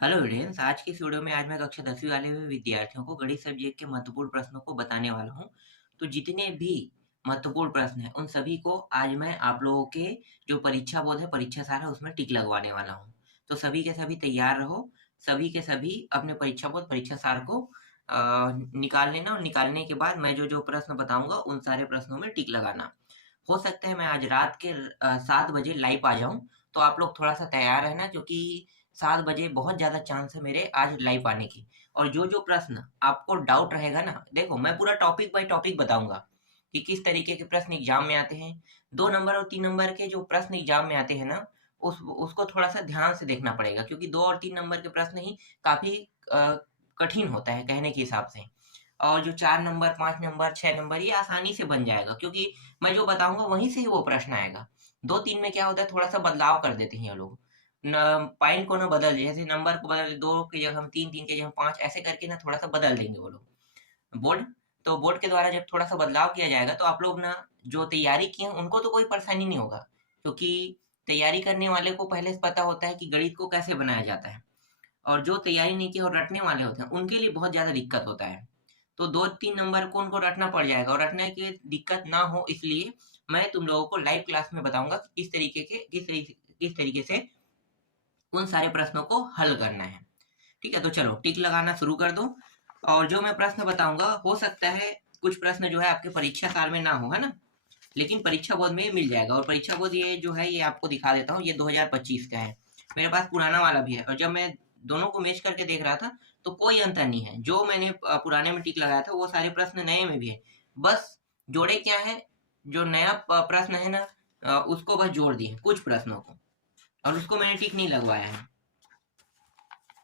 Hello students, आज की इस वीडियो में आज मैं कक्षा 10वीं वाले विद्यार्थियों को गणित सब्जेक्ट के महत्वपूर्ण प्रश्नों को बताने वाला हूं। तो जितने भी महत्वपूर्ण प्रश्न हैं उन सभी को आज मैं आप लोगों के जो परीक्षा बोर्ड है, परीक्षा सार है, उसमें टिक लगवाने वाला हूं। तो सभी के सभी तैयार रहो। सभी के सभी अपने परीक्षा बोर्ड परीक्षा सार को निकाल लेना और निकालने के बाद मैं जो जो प्रश्न बताऊंगा उन सारे प्रश्नों में टिक लगाना। हो सकता है मैं आज रात के 7 बजे लाइव आ जाऊं। तो आप लोग थोड़ा सा तैयार रहना, क्योंकि 7 बजे बहुत ज़्यादा चांस है मेरे आज लाइव आने की। और जो-जो प्रश्न आपको डाउट रहेगा ना, देखो मैं पूरा टॉपिक बाय टॉपिक बताऊँगा कि किस तरीके के प्रश्न एग्ज़ाम में आते हैं। 2 नंबर और 3 नंबर के जो प्रश्न एग्ज़ाम में आते हैं ना, उसको थोड़ा-सा ध्यान से देखना पड़ेगा, क्योंकि 2 और 3 नंबर के प्रश्न ही काफ़ी अ, कठिन होता है कहने के हिसाब से। और जो 4 नंबर, 5 नंबर, 6 नंबर ये आसानी से बन जाएगा, क्योंकि मैं जो बताऊँगा वहीं से ही वो प्रश्न आएगा। 2-3 में क्या होता है, थोड़ा-सा बदलाव कर देते हैं ये लोग। न पॉइंट को ना बदल दें, जैसे नंबर को बदल 2 की जगह हम 3, 3 की जगह हम 5 ऐसे करके ना थोड़ा-सा बदल देंगे वो लोग। बोर्ड तो बोर्ड के द्वारा जब थोड़ा-सा बदलाव किया जाएगा तो आप लोग ना जो तैयारी किए हैं उनको तो कोई परेशानी नहीं होगा, क्योंकि तैयारी करने वाले को पहले से पता होता है कि गणित को कैसे बनाया जाता है। और जो तैयारी नहीं की और रटने वाले होते हैं उनके लिए बहुत ज़्यादा दिक्कत होता है। तो 2-3 नंबर को उनको रटना पड़ जाएगा, और रटने की दिक्कत ना हो इसलिए मैं तुम लोगों को लाइव क्लास में बताऊँगा कि किस तरीके से उन सारे प्रश्नों को हल करना है। ठीक है? तो चलो टिक लगाना शुरू कर दो। और जो मैं प्रश्न बताऊँगा हो सकता है कुछ प्रश्न जो है आपके परीक्षा काल में ना हो, है ना? लेकिन परीक्षा बोर्ड में ये मिल जाएगा, और परीक्षा बोर्ड ये जो है ये आपको दिखा देता हूँ, ये 2025 का है। मेरे पास पुराना वाला भी है, और जब मैं दोनों को मैच करके देख रहा था तो कोई अंतर नहीं है। जो मैंने पुराने में टिक लगाया था वो सारे प्रश्न नए में भी है। बस जोड़े क्या है, जो नया प्रश्न है ना, उसको बस जोड़ दिए कुछ प्रश्नों को, और उसको मैंने टिक नहीं लगवाया है।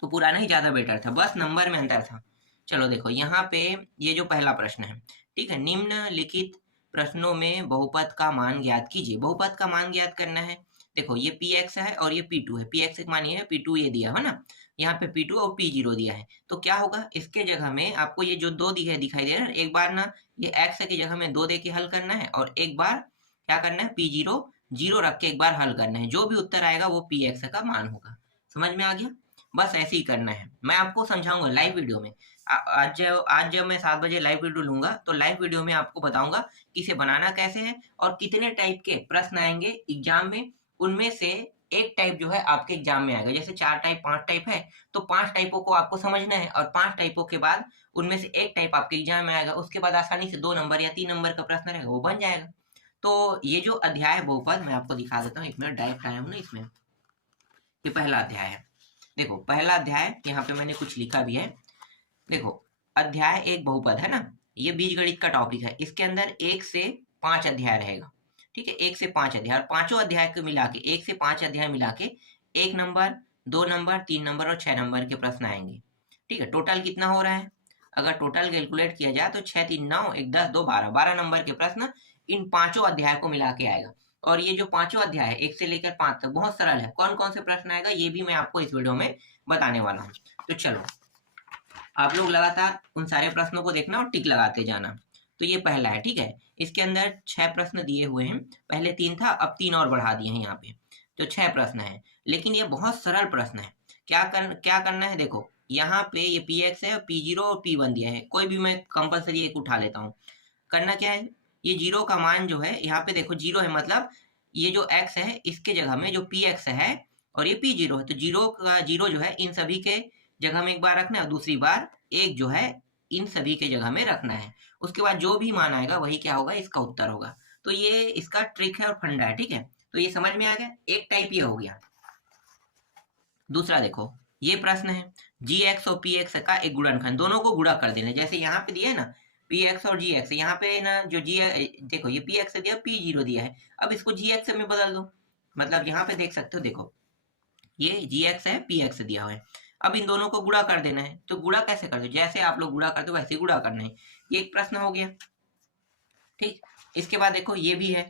तो पुराना ही ज़्यादा बेटर था, बस नंबर में अंतर था। चलो देखो यहाँ पे ये जो पहला प्रश्न है, ठीक है, निम्नलिखित प्रश्नों में बहुपद का मान ज्ञात कीजिए। बहुपद का मान ज्ञात करना है। देखो ये px है और ये p2 है। px एक मान ये है, p2 ये दिया है ना, यहाँ पे p2 और p0 दिया है। तो क्या होगा, इसके जगह में आपको ये जो दो दिखे दिखाई दे रहा है, एक बार ना ये x की जगह में 2 दे के हल करना है, और एक बार क्या करना है, p0 0 रख के एक बार हल करना है। जो भी उत्तर आएगा वो px का मान होगा। समझ में आ गया? बस ऐसे ही करना है। मैं आपको समझाऊंगा लाइव वीडियो में। आज जब मैं 7 बजे लाइव वीडियो लूंगा तो लाइव वीडियो में आपको बताऊंगा कि इसे बनाना कैसे है और कितने टाइप के प्रश्न आएंगे एग्जाम में। उनमें से एक टाइप जो है आपके एग्जाम में आएगा। जैसे 4 टाइप 5 टाइप है, तो 5 टाइपों को आपको समझना है, और 5 टाइपों के बाद उनमें से एक टाइप आपके एग्जाम में आएगा। उसके बाद आसानी से 2 नंबर या 3 नंबर का प्रश्न रहेगा, वो बन जाएगा। तो ये जो अध्याय है बहुपद, मैं आपको दिखा देता हूँ। 1 मिनट, डायरेक्ट आया हूँ ना इसमें। ये पहला अध्याय है। देखो पहला अध्याय यहाँ पे मैंने कुछ लिखा भी है। देखो, अध्याय एक बहुपद है ना, ये बीजगणित का टॉपिक है। इसके अंदर 1 से 5 अध्याय रहेगा। ठीक है, 1 से 5 अध्याय, और पांचों अध्याय को मिला के 1 से 5 अध्याय मिला के 1 नंबर, 2 नंबर, 3 नंबर और 6 नंबर के प्रश्न आएंगे। ठीक है, टोटल कितना हो रहा है, अगर टोटल कैलकुलेट किया जाए तो 6 3 9 1 10 2 12 12 नंबर के प्रश्न इन पांचों अध्याय को मिला के आएगा। और ये जो पांचों अध्याय है 1 से लेकर 5 तक बहुत सरल है। कौन कौन से प्रश्न आएगा ये भी मैं आपको इस वीडियो में बताने वाला हूँ। तो चलो आप लोग लगातार उन सारे प्रश्नों को देखना और टिक लगाते जाना। तो ये पहला है, ठीक है। इसके अंदर 6 प्रश्न दिए हुए हैं। पहले 3 था, अब 3 और बढ़ा दिए हैं यहाँ पे। तो 6 प्रश्न है, लेकिन ये बहुत सरल प्रश्न है। क्या करना है, देखो यहाँ पे ये px है, p0 और p1 दिया है। कोई भी मैं कंपलसरी एक उठा लेता हूँ। करना क्या है, ये जीरो का मान जो है यहाँ पे देखो जीरो है, मतलब ये जो x है इसके जगह में जो px है और ये p0 है, तो जीरो का जीरो जो है इन सभी के जगह में एक बार रखना है, और दूसरी बार एक जो है इन सभी के जगह में रखना है। उसके बाद जो भी मान आएगा वही क्या होगा, इसका उत्तर होगा। तो ये इसका ट्रिक है और फंडा है, ठीक है। तो ये समझ में आ गया, एक टाइप ये हो गया। दूसरा देखो, ये प्रश्न है, जी एक्स और पी एक्स का एक गुणनखंड, दोनों को गुणा कर देना। जैसे यहाँ पे दिया है ना पी एक्स और जी एक्स, यहाँ पे ना जो जी, देखो ये पी एक्स दिया, पी जीरो दिया है, अब इसको जी एक्स में बदल दो। मतलब यहाँ पे देख सकते हो, देखो ये जी एक्स है, पी एक्स दिया हुआ है। अब इन दोनों को गुणा कर देना है। तो गुणा कैसे करते हो, जैसे आप लोग गुणा करते हो वैसे गुणा करना है। ये एक प्रश्न हो गया, ठीक। इसके बाद देखो ये भी है।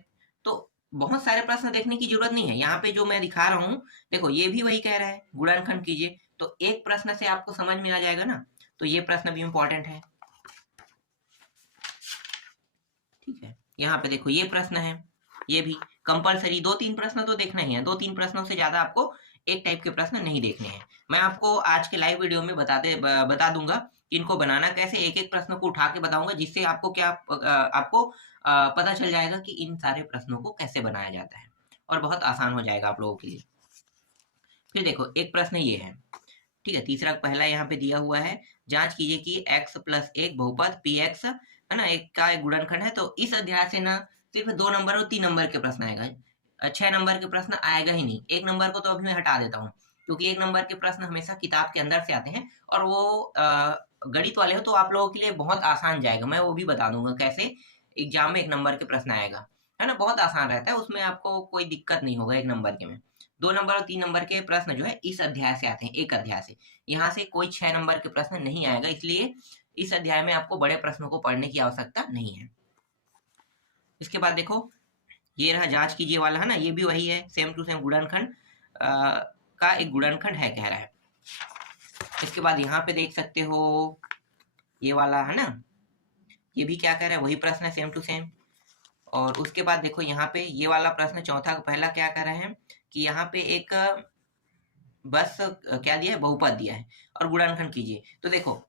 तो बहुत सारे प्रश्न देखने की जरूरत नहीं है, यहाँ पे जो मैं दिखा रहा हूँ देखो ये भी वही कह रहा है गुणनखंड कीजिए। तो एक प्रश्न से आपको समझ में आ जाएगा ना। तो ये प्रश्न भी इंपॉर्टेंट है, ठीक है। यहाँ पे देखो ये प्रश्न है, ये भी कंपलसरी। 2-3 प्रश्न तो देखना ही है, 2-3 प्रश्नों से ज्यादा आपको एक टाइप के प्रश्न नहीं देखने हैं। मैं आपको आज के लाइव वीडियो में बता दूंगा कि इनको बनाना कैसे, एक एक प्रश्न को उठा के बताऊंगा, जिससे आपको आपको पता चल जाएगा कि इन सारे प्रश्नों को कैसे बनाया जाता है और बहुत आसान हो जाएगा आप लोगों के लिए। फिर देखो एक प्रश्न ये है, ठीक है, तीसरा पहला यहाँ पे दिया हुआ है, जांच कीजिए कि x प्लस एक बहुपद पी एक्स है ना, एक का एक गुणनखंड है। तो इस अध्याय से ना सिर्फ 2 नंबर और 3 नंबर के प्रश्न आएगा, 6 नंबर के प्रश्न आएगा ही नहीं। 1 नंबर को तो अभी मैं हटा देता हूँ, क्योंकि 1 नंबर के प्रश्न हमेशा किताब के अंदर से आते हैं और वो गणित वाले हो तो आप लोगों के लिए बहुत आसान जाएगा। मैं वो भी बता दूंगा कैसे एग्जाम में 1 नंबर के प्रश्न आएगा, है ना, बहुत आसान रहता है, उसमें आपको कोई दिक्कत नहीं होगा 1 नंबर के में। 2 नंबर और 3 नंबर के प्रश्न जो है इस अध्याय से आते हैं, एक अध्याय से। यहाँ से कोई 6 नंबर के प्रश्न नहीं आएगा, इसलिए इस अध्याय में आपको बड़े प्रश्नों को पढ़ने की आवश्यकता नहीं है। इसके बाद देखो ये रहा जांच कीजिए वाला, है ना, ये भी वही है, सेम टू सेम गुणनखंड का एक गुणनखंड है कह रहा है। इसके बाद यहाँ पे देख सकते हो ये वाला, है ना, ये भी क्या कह रहा है, वही प्रश्न है सेम टू सेम। और उसके बाद देखो यहाँ पे ये वाला प्रश्न चौथा पहला क्या कह रहे हैं कि यहाँ पे एक बस क्या दिया है, बहुपद दिया है और गुणनखंड कीजिए। तो देखो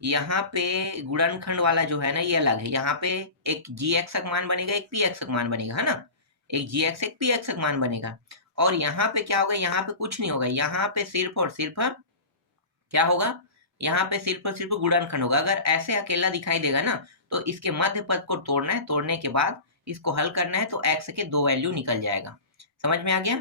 यहाँ पे गुणनखंड वाला जो है ना ये अलग है, यहाँ पे एक जी एक्स का मान बनेगा, एक पी एक्स का मान बनेगा, है ना, एक जी एक्स एक पी एक्स का मान बनेगा। और यहाँ पे क्या होगा, यहाँ पे कुछ नहीं होगा, यहाँ पे सिर्फ और सिर्फ क्या होगा, यहाँ पे सिर्फ और सिर्फ गुणनखंड होगा। अगर ऐसे अकेला दिखाई देगा ना तो इसके मध्य पद को तोड़ना है, तोड़ने के बाद इसको हल करना है, तो x के 2 वैल्यू निकल जाएगा। समझ में आ गया?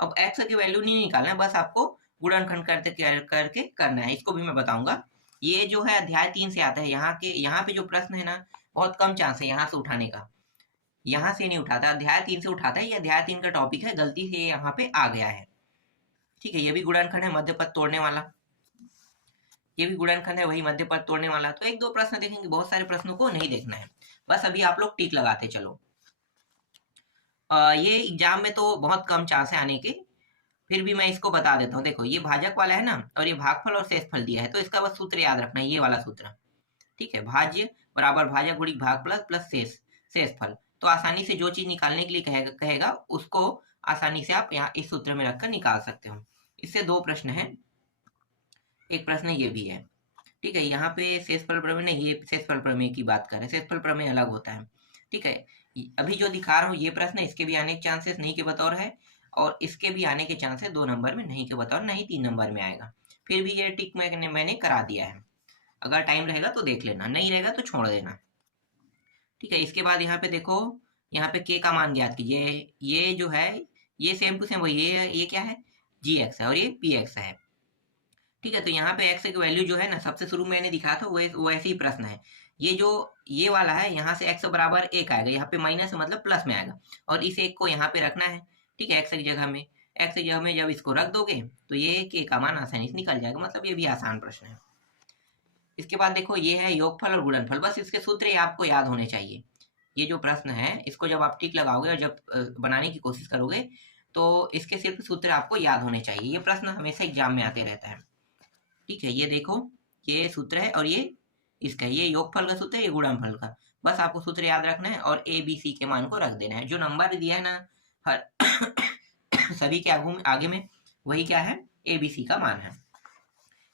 अब x की वैल्यू नहीं निकालना है, बस आपको गुणनखंड करके करना है। इसको भी मैं बताऊंगा। ये जो है अध्याय 3 से आता है, यहाँ पे जो प्रश्न है ना बहुत कम चांस है यहाँ से उठाने का, यहाँ से नहीं उठाता, अध्याय 3 से उठाता है। ये अध्याय 3 का टॉपिक है, गलती से यहाँ पे आ गया है, ठीक है। ये भी गुणनखंड है, मध्य पद तोड़ने वाला, ये भी गुणनखंड है, वही मध्य पद तोड़ने वाला। तो 1-2 प्रश्न देखेंगे, बहुत सारे प्रश्नों को नहीं देखना है, बस अभी आप लोग टिक लगाते चलो। ये एग्जाम में तो बहुत कम चांस है आने के, फिर भी मैं इसको बता देता हूँ। देखो ये भाजक वाला है ना, और ये भागफल और शेषफल दिया है, तो इसका बस सूत्र याद रखना है, ये वाला सूत्र, ठीक है। भाज्य बराबर भाजक गुणित भाग प्लस शेषफल। तो आसानी से जो चीज निकालने के लिए कहेगा उसको आसानी से आप यहाँ इस सूत्र में रखकर निकाल सकते हो। इससे 2 प्रश्न है, एक प्रश्न ये भी है, ठीक है। यहाँ पे शेषफल प्रमेय नहीं, ये शेषफल प्रमेय की बात कर रहे हैं, शेषफल प्रमेय अलग होता है, ठीक है। अभी जो दिखा रहा हूँ ये प्रश्न, इसके भी आने के चांसेस नहीं के बतौर है, और इसके भी आने के चांसेस 2 नंबर में नहीं के बतौर, नहीं 3 नंबर में आएगा। फिर भी ये टिक मैंने करा दिया है, अगर टाइम रहेगा तो देख लेना, नहीं रहेगा तो छोड़ देना, ठीक है। इसके बाद यहाँ पे देखो, यहाँ पे के का मान ज्ञात कीजिए। ये जो है ये सेम टू सेम वही, ये क्या है, जी एक्स है और ये पी एक्स है, ठीक है। तो यहाँ पे x की वैल्यू जो है ना, सबसे शुरू में मैंने दिखाया था वो ऐसे ही प्रश्न है। ये जो ये वाला है, यहाँ से x बराबर 1 आएगा, यहाँ पे माइनस मतलब प्लस में आएगा, और इस 1 को यहाँ पे रखना है, ठीक है। x की जगह में जब इसको रख दोगे तो ये k का मान आसानी से निकल जाएगा, मतलब ये भी आसान प्रश्न है। इसके बाद देखो ये है योगफल और गुणनफल, बस इसके सूत्र आपको याद होने चाहिए। ये जो प्रश्न है इसको जब आप टिक लगाओगे और जब बनाने की कोशिश करोगे तो इसके सिर्फ सूत्र आपको याद होने चाहिए। ये प्रश्न हमेशा एग्जाम में आते रहता है, ठीक है। ये देखो ये सूत्र है और ये इसका, ये योगफल का सूत्र है, ये गुणनफल का, बस आपको सूत्र याद रखना है और ए बी सी के मान को रख देना है। जो नंबर दिया है ना हर सभी के आगे में वही क्या है, ए बी सी का मान है।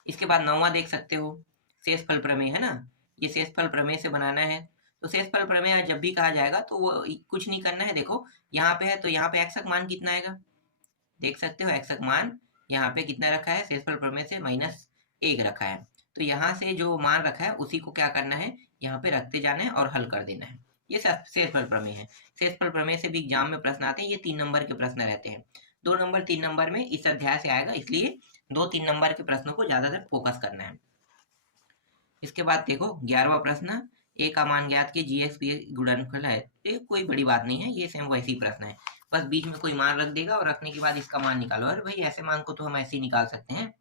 इसके बाद 9वां देख सकते हो, शेषफल प्रमेय है ना, ये शेषफल प्रमेय से बनाना है। तो शेषफल प्रमेय जब भी कहा जाएगा तो वो कुछ नहीं करना है। देखो यहाँ पे है तो यहाँ पे x का मान कितना आएगा, देख सकते हो x का मान यहाँ पे कितना रखा है, शेषफल प्रमेय से -1 रखा है। तो यहाँ से जो मान रखा है उसी को क्या करना है, यहाँ पे रखते जाना है और हल कर देना है। ये शेषफल प्रमेय है। शेषफल प्रमेय से भी एग्जाम में प्रश्न आते हैं, ये 3 नंबर के प्रश्न रहते हैं, 2 नंबर 3 नंबर में इस अध्याय से आएगा, इसलिए 2-3 नंबर के प्रश्नों को ज्यादातर फोकस करना है। इसके बाद देखो 11वां प्रश्न, ए का मान ज्ञात के जी एक्स पी गुणनफल है। ये कोई बड़ी बात नहीं है, ये सेम वैसे ही प्रश्न है, बस बीच में कोई मान रख देगा और रखने के बाद इसका मान निकालो। अरे भाई ऐसे मान को तो हम ऐसे ही निकाल सकते हैं।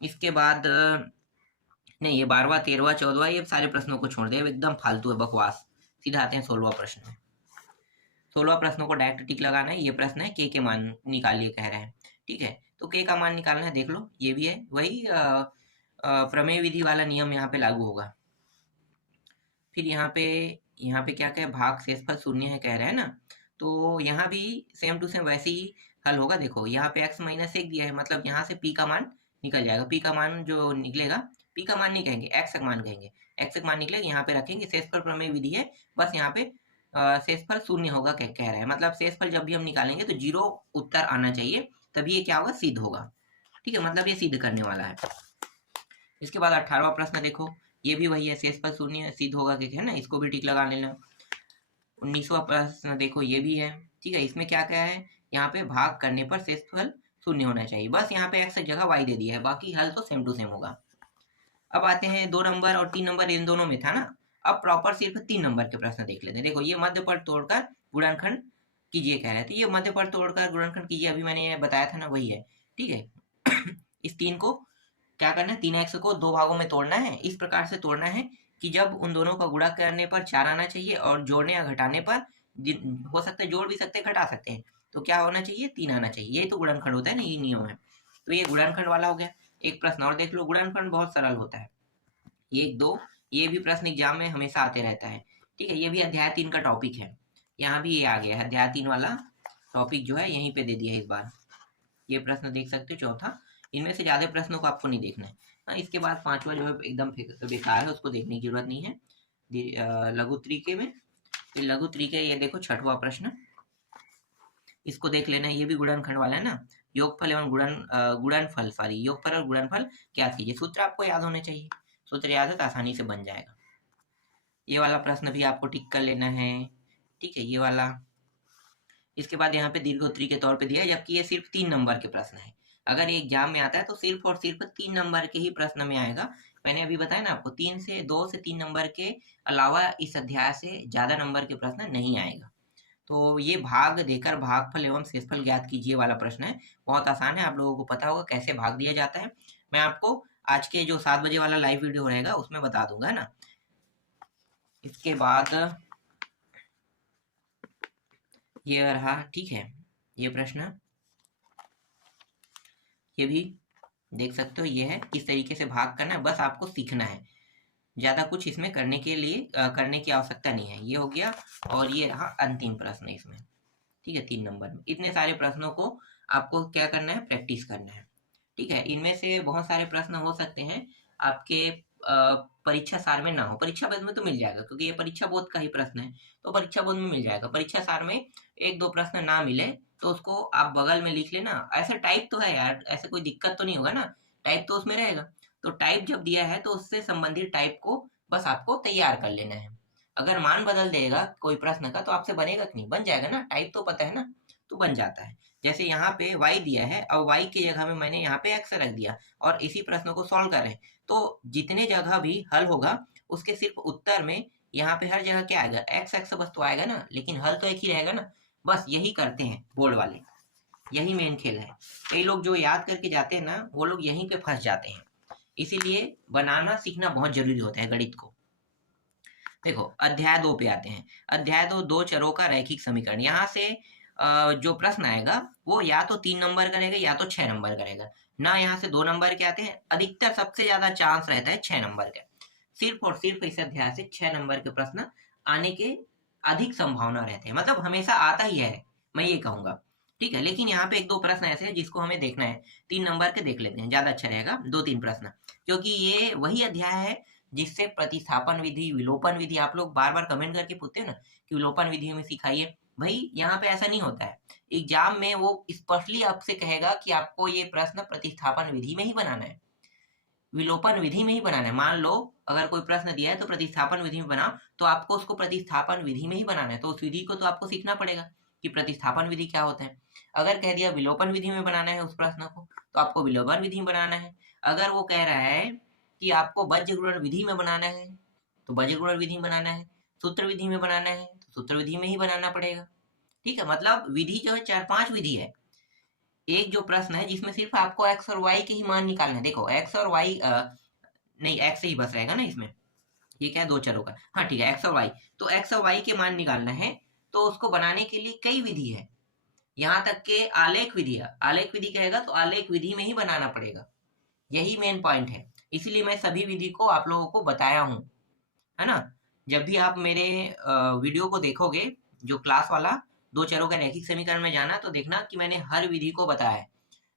इसके बाद नहीं, ये 12वां 13वां 14वां ये सारे प्रश्नों को छोड़ दे, एकदम फालतू है, बकवास। सीधा आते हैं 16वां प्रश्न में। 16वां प्रश्नों को डायरेक्ट टिक लगाना है। ये प्रश्न है के मान निकालिए कह रहे हैं, ठीक है। तो के का मान निकालना है, देख लो ये भी है वही प्रमेय विधि वाला नियम यहाँ पे लागू होगा। फिर यहाँ पे क्या क्या भाग शेषफल शून्य है कह रहे हैं ना, तो यहाँ भी सेम टू सेम वैसे ही हल होगा। देखो यहाँ पे x माइनस 1 दिया है, मतलब यहाँ से p का मान निकल जाएगा। p का मान जो निकलेगा, p का मान नहीं कहेंगे, x का मान कहेंगे। x का मान निकलेगा, यहाँ पे रखेंगे। शेषफल प्रमेय विधि है, बस यहाँ पे शेषफल शून्य होगा कह रहा है, मतलब शेषफल जब भी हम निकालेंगे तो 0 उत्तर आना चाहिए, तभी ये क्या होगा, सिद्ध होगा। ठीक है, मतलब ये सिद्ध करने वाला है। इसके बाद 18वां प्रश्न देखो, ये भी वही है, शेषफल शून्य सिद्ध होगा क्या है ना, इसको भी टिक लगा लेना। 19वां प्रश्न देखो, ये भी है। ठीक है, इसमें क्या क्या है, यहाँ पे भाग करने पर शेषफल शून्य होना चाहिए, बस यहाँ पे x जगह y दे दिया है, बाकी हल तो सेम टू सेम होगा। अब आते हैं 2 नंबर और 3 नंबर, इन दोनों में था ना। अब प्रॉपर सिर्फ 3 नंबर के प्रश्न देख लेते हैं। देखो ये मध्य पद तोड़कर गुणनखंड कीजिए कह रहे हैं, तो ये मध्य पद तोड़कर गुणनखंड कीजिए, अभी मैंने बताया था ना, वही है। ठीक है इस 3 को क्या करना है, 3x को 2 भागों में तोड़ना है। इस प्रकार से तोड़ना है कि जब उन दोनों का गुणा करने पर 4 आना चाहिए, और जोड़ने या घटाने पर हो सकता है जोड़ भी सकते हैं, घटा सकते हैं, तो क्या होना चाहिए, 3 आना चाहिए। यही तो गुणनखंड होता है ना, ये नियम है। तो ये गुणनखंड वाला हो गया। एक प्रश्न और देख लो, गुणनखंड बहुत सरल होता है। 1 2 ये भी प्रश्न एग्जाम में हमेशा आते रहता है। ठीक है, ये भी अध्याय 3 का टॉपिक है, यहाँ भी ये आ गया है, अध्याय 3 वाला टॉपिक जो है यहीं पे दे दिया है इस बार। ये प्रश्न देख सकते हो, चौथा। इनमें से ज्यादा प्रश्नों को आपको नहीं देखना है। हाँ, इसके बाद 5वां जो है एकदम बेकार है, उसको देखने की जरूरत नहीं है। लघु त्रिके में, लघु त्रिके, ये देखो 6वां प्रश्न, इसको देख लेना है। ये भी गुणनखंड वाला है ना। योगफल एवं गुणनफल, सॉरी, योगफल और गुणनफल ज्ञात कीजिए। सूत्र आपको याद होने चाहिए, सूत्र याद है तो आसानी से बन जाएगा। ये वाला प्रश्न भी आपको टिक कर लेना है। ठीक है, ये वाला। इसके बाद यहाँ पे दीर्घोत्तरी के तौर पे दिया है, जबकि ये सिर्फ 3 नंबर के प्रश्न है। अगर ये एग्जाम में आता है तो सिर्फ और सिर्फ 3 नंबर के ही प्रश्न में आएगा। मैंने अभी बताया ना आपको, 2 से 3 नंबर के अलावा इस अध्याय से ज्यादा नंबर के प्रश्न नहीं आएगा। तो ये भाग देकर भागफल एवं शेषफल ज्ञात कीजिए वाला प्रश्न है, बहुत आसान है, आप लोगों को पता होगा कैसे भाग दिया जाता है। मैं आपको आज के जो 7 बजे वाला लाइव वीडियो रहेगा उसमें बता दूंगा, है ना। इसके बाद ये रहा, ठीक है, ये प्रश्न, ये भी देख सकते हो, ये है किस तरीके से भाग करना है, बस आपको सीखना है, ज्यादा कुछ इसमें करने के लिए करने की आवश्यकता नहीं है। ये हो गया, और ये रहा अंतिम प्रश्न इसमें। ठीक है, 3 नंबर में इतने सारे प्रश्नों को आपको क्या करना है, प्रैक्टिस करना है। ठीक है, इनमें से बहुत सारे प्रश्न हो सकते हैं आपके परीक्षा सार में ना हो, परीक्षा बोध में तो मिल जाएगा, क्योंकि ये परीक्षा बोध का ही प्रश्न है, तो परीक्षा बोध में मिल जाएगा। परीक्षा सार में 1-2 प्रश्न ना मिले तो उसको आप बगल में लिख लेना। ऐसे टाइप तो है यार, ऐसे कोई दिक्कत तो नहीं होगा ना, टाइप तो उसमें रहेगा। तो टाइप जब दिया है तो उससे संबंधित टाइप को बस आपको तैयार कर लेना है। अगर मान बदल देगा कोई प्रश्न का तो आपसे बनेगा कि नहीं, बन जाएगा ना, टाइप तो पता है ना, तो बन जाता है। जैसे यहाँ पे y दिया है, अब y की जगह में मैंने यहाँ पे x रख दिया, और इसी प्रश्न को सॉल्व करें, तो जितने जगह भी हल होगा उसके सिर्फ उत्तर में यहाँ पे हर जगह क्या आएगा, x बस तो आएगा ना, लेकिन हल तो एक ही रहेगा ना। बस यही करते हैं बोर्ड वाले, यही मेन खेल है। कई लोग जो याद करके जाते हैं ना, वो लोग यहीं पे फंस जाते हैं। इसीलिए बनाना सीखना बहुत जरूरी होता है गणित को। देखो अध्याय 2 पे आते हैं। अध्याय 2 चरों का रैखिक समीकरण। यहाँ से जो प्रश्न आएगा वो या तो 3 नंबर का रहेगा या तो 6 नंबर का रहेगा ना। यहाँ से 2 नंबर के आते हैं, अधिकतर सबसे ज्यादा चांस रहता है 6 नंबर का। सिर्फ और सिर्फ इस अध्याय से 6 नंबर के प्रश्न आने के अधिक संभावना रहते हैं, मतलब हमेशा आता ही है, मैं ये कहूंगा। ठीक है, लेकिन यहाँ पे 1-2 प्रश्न ऐसे हैं जिसको हमें देखना है। 3 नंबर के देख लेते हैं, ज्यादा अच्छा रहेगा 2-3 प्रश्न, क्योंकि ये वही अध्याय है जिससे प्रतिस्थापन विधि, विलोपन विधि, आप लोग बार बार कमेंट करके पूछते हैं ना कि विलोपन विधि हमें सिखाइए। भाई यहाँ पे ऐसा नहीं होता है, एग्जाम में वो स्पष्टली आपसे कहेगा कि आपको ये प्रश्न प्रतिस्थापन विधि में ही बनाना है, विलोपन विधि में ही बनाना है। मान लो अगर कोई प्रश्न दिया है तो प्रतिस्थापन विधि में बनाओ, तो आपको उसको प्रतिस्थापन विधि में ही बनाना है, तो उस विधि को तो आपको सीखना पड़ेगा कि प्रतिस्थापन विधि क्या होता है। अगर कह दिया विलोपन विधि में बनाना है उस प्रश्न को, तो आपको विलोपन विधि में बनाना है। अगर वो कह रहा है कि आपको बज्र गुणन विधि में बनाना है तो बज्र गुणन विधि में बनाना है, सूत्र विधि में बनाना है तो सूत्र विधि में ही बनाना पड़ेगा। ठीक है, मतलब विधि जो है 4-5 विधि है। एक जो प्रश्न है जिसमें सिर्फ आपको x और y के ही मान निकालना है। देखो x और y नहीं, x ही बस रहेगा ना इसमें, ये क्या है, 2 चरों का, हाँ ठीक है, x और y, तो x और y के मान निकालना है। तो उसको बनाने के लिए कई विधि है, यहाँ तक के आलेख विधि है। आलेख विधि कहेगा तो आलेख विधि में ही बनाना पड़ेगा, यही मेन पॉइंट है। इसीलिए मैं सभी विधि को आप लोगों को बताया हूँ, है ना। जब भी आप मेरे वीडियो को देखोगे जो क्लास वाला, दो चरों का रैखिक समीकरण में जाना तो देखना कि मैंने हर विधि को बताया है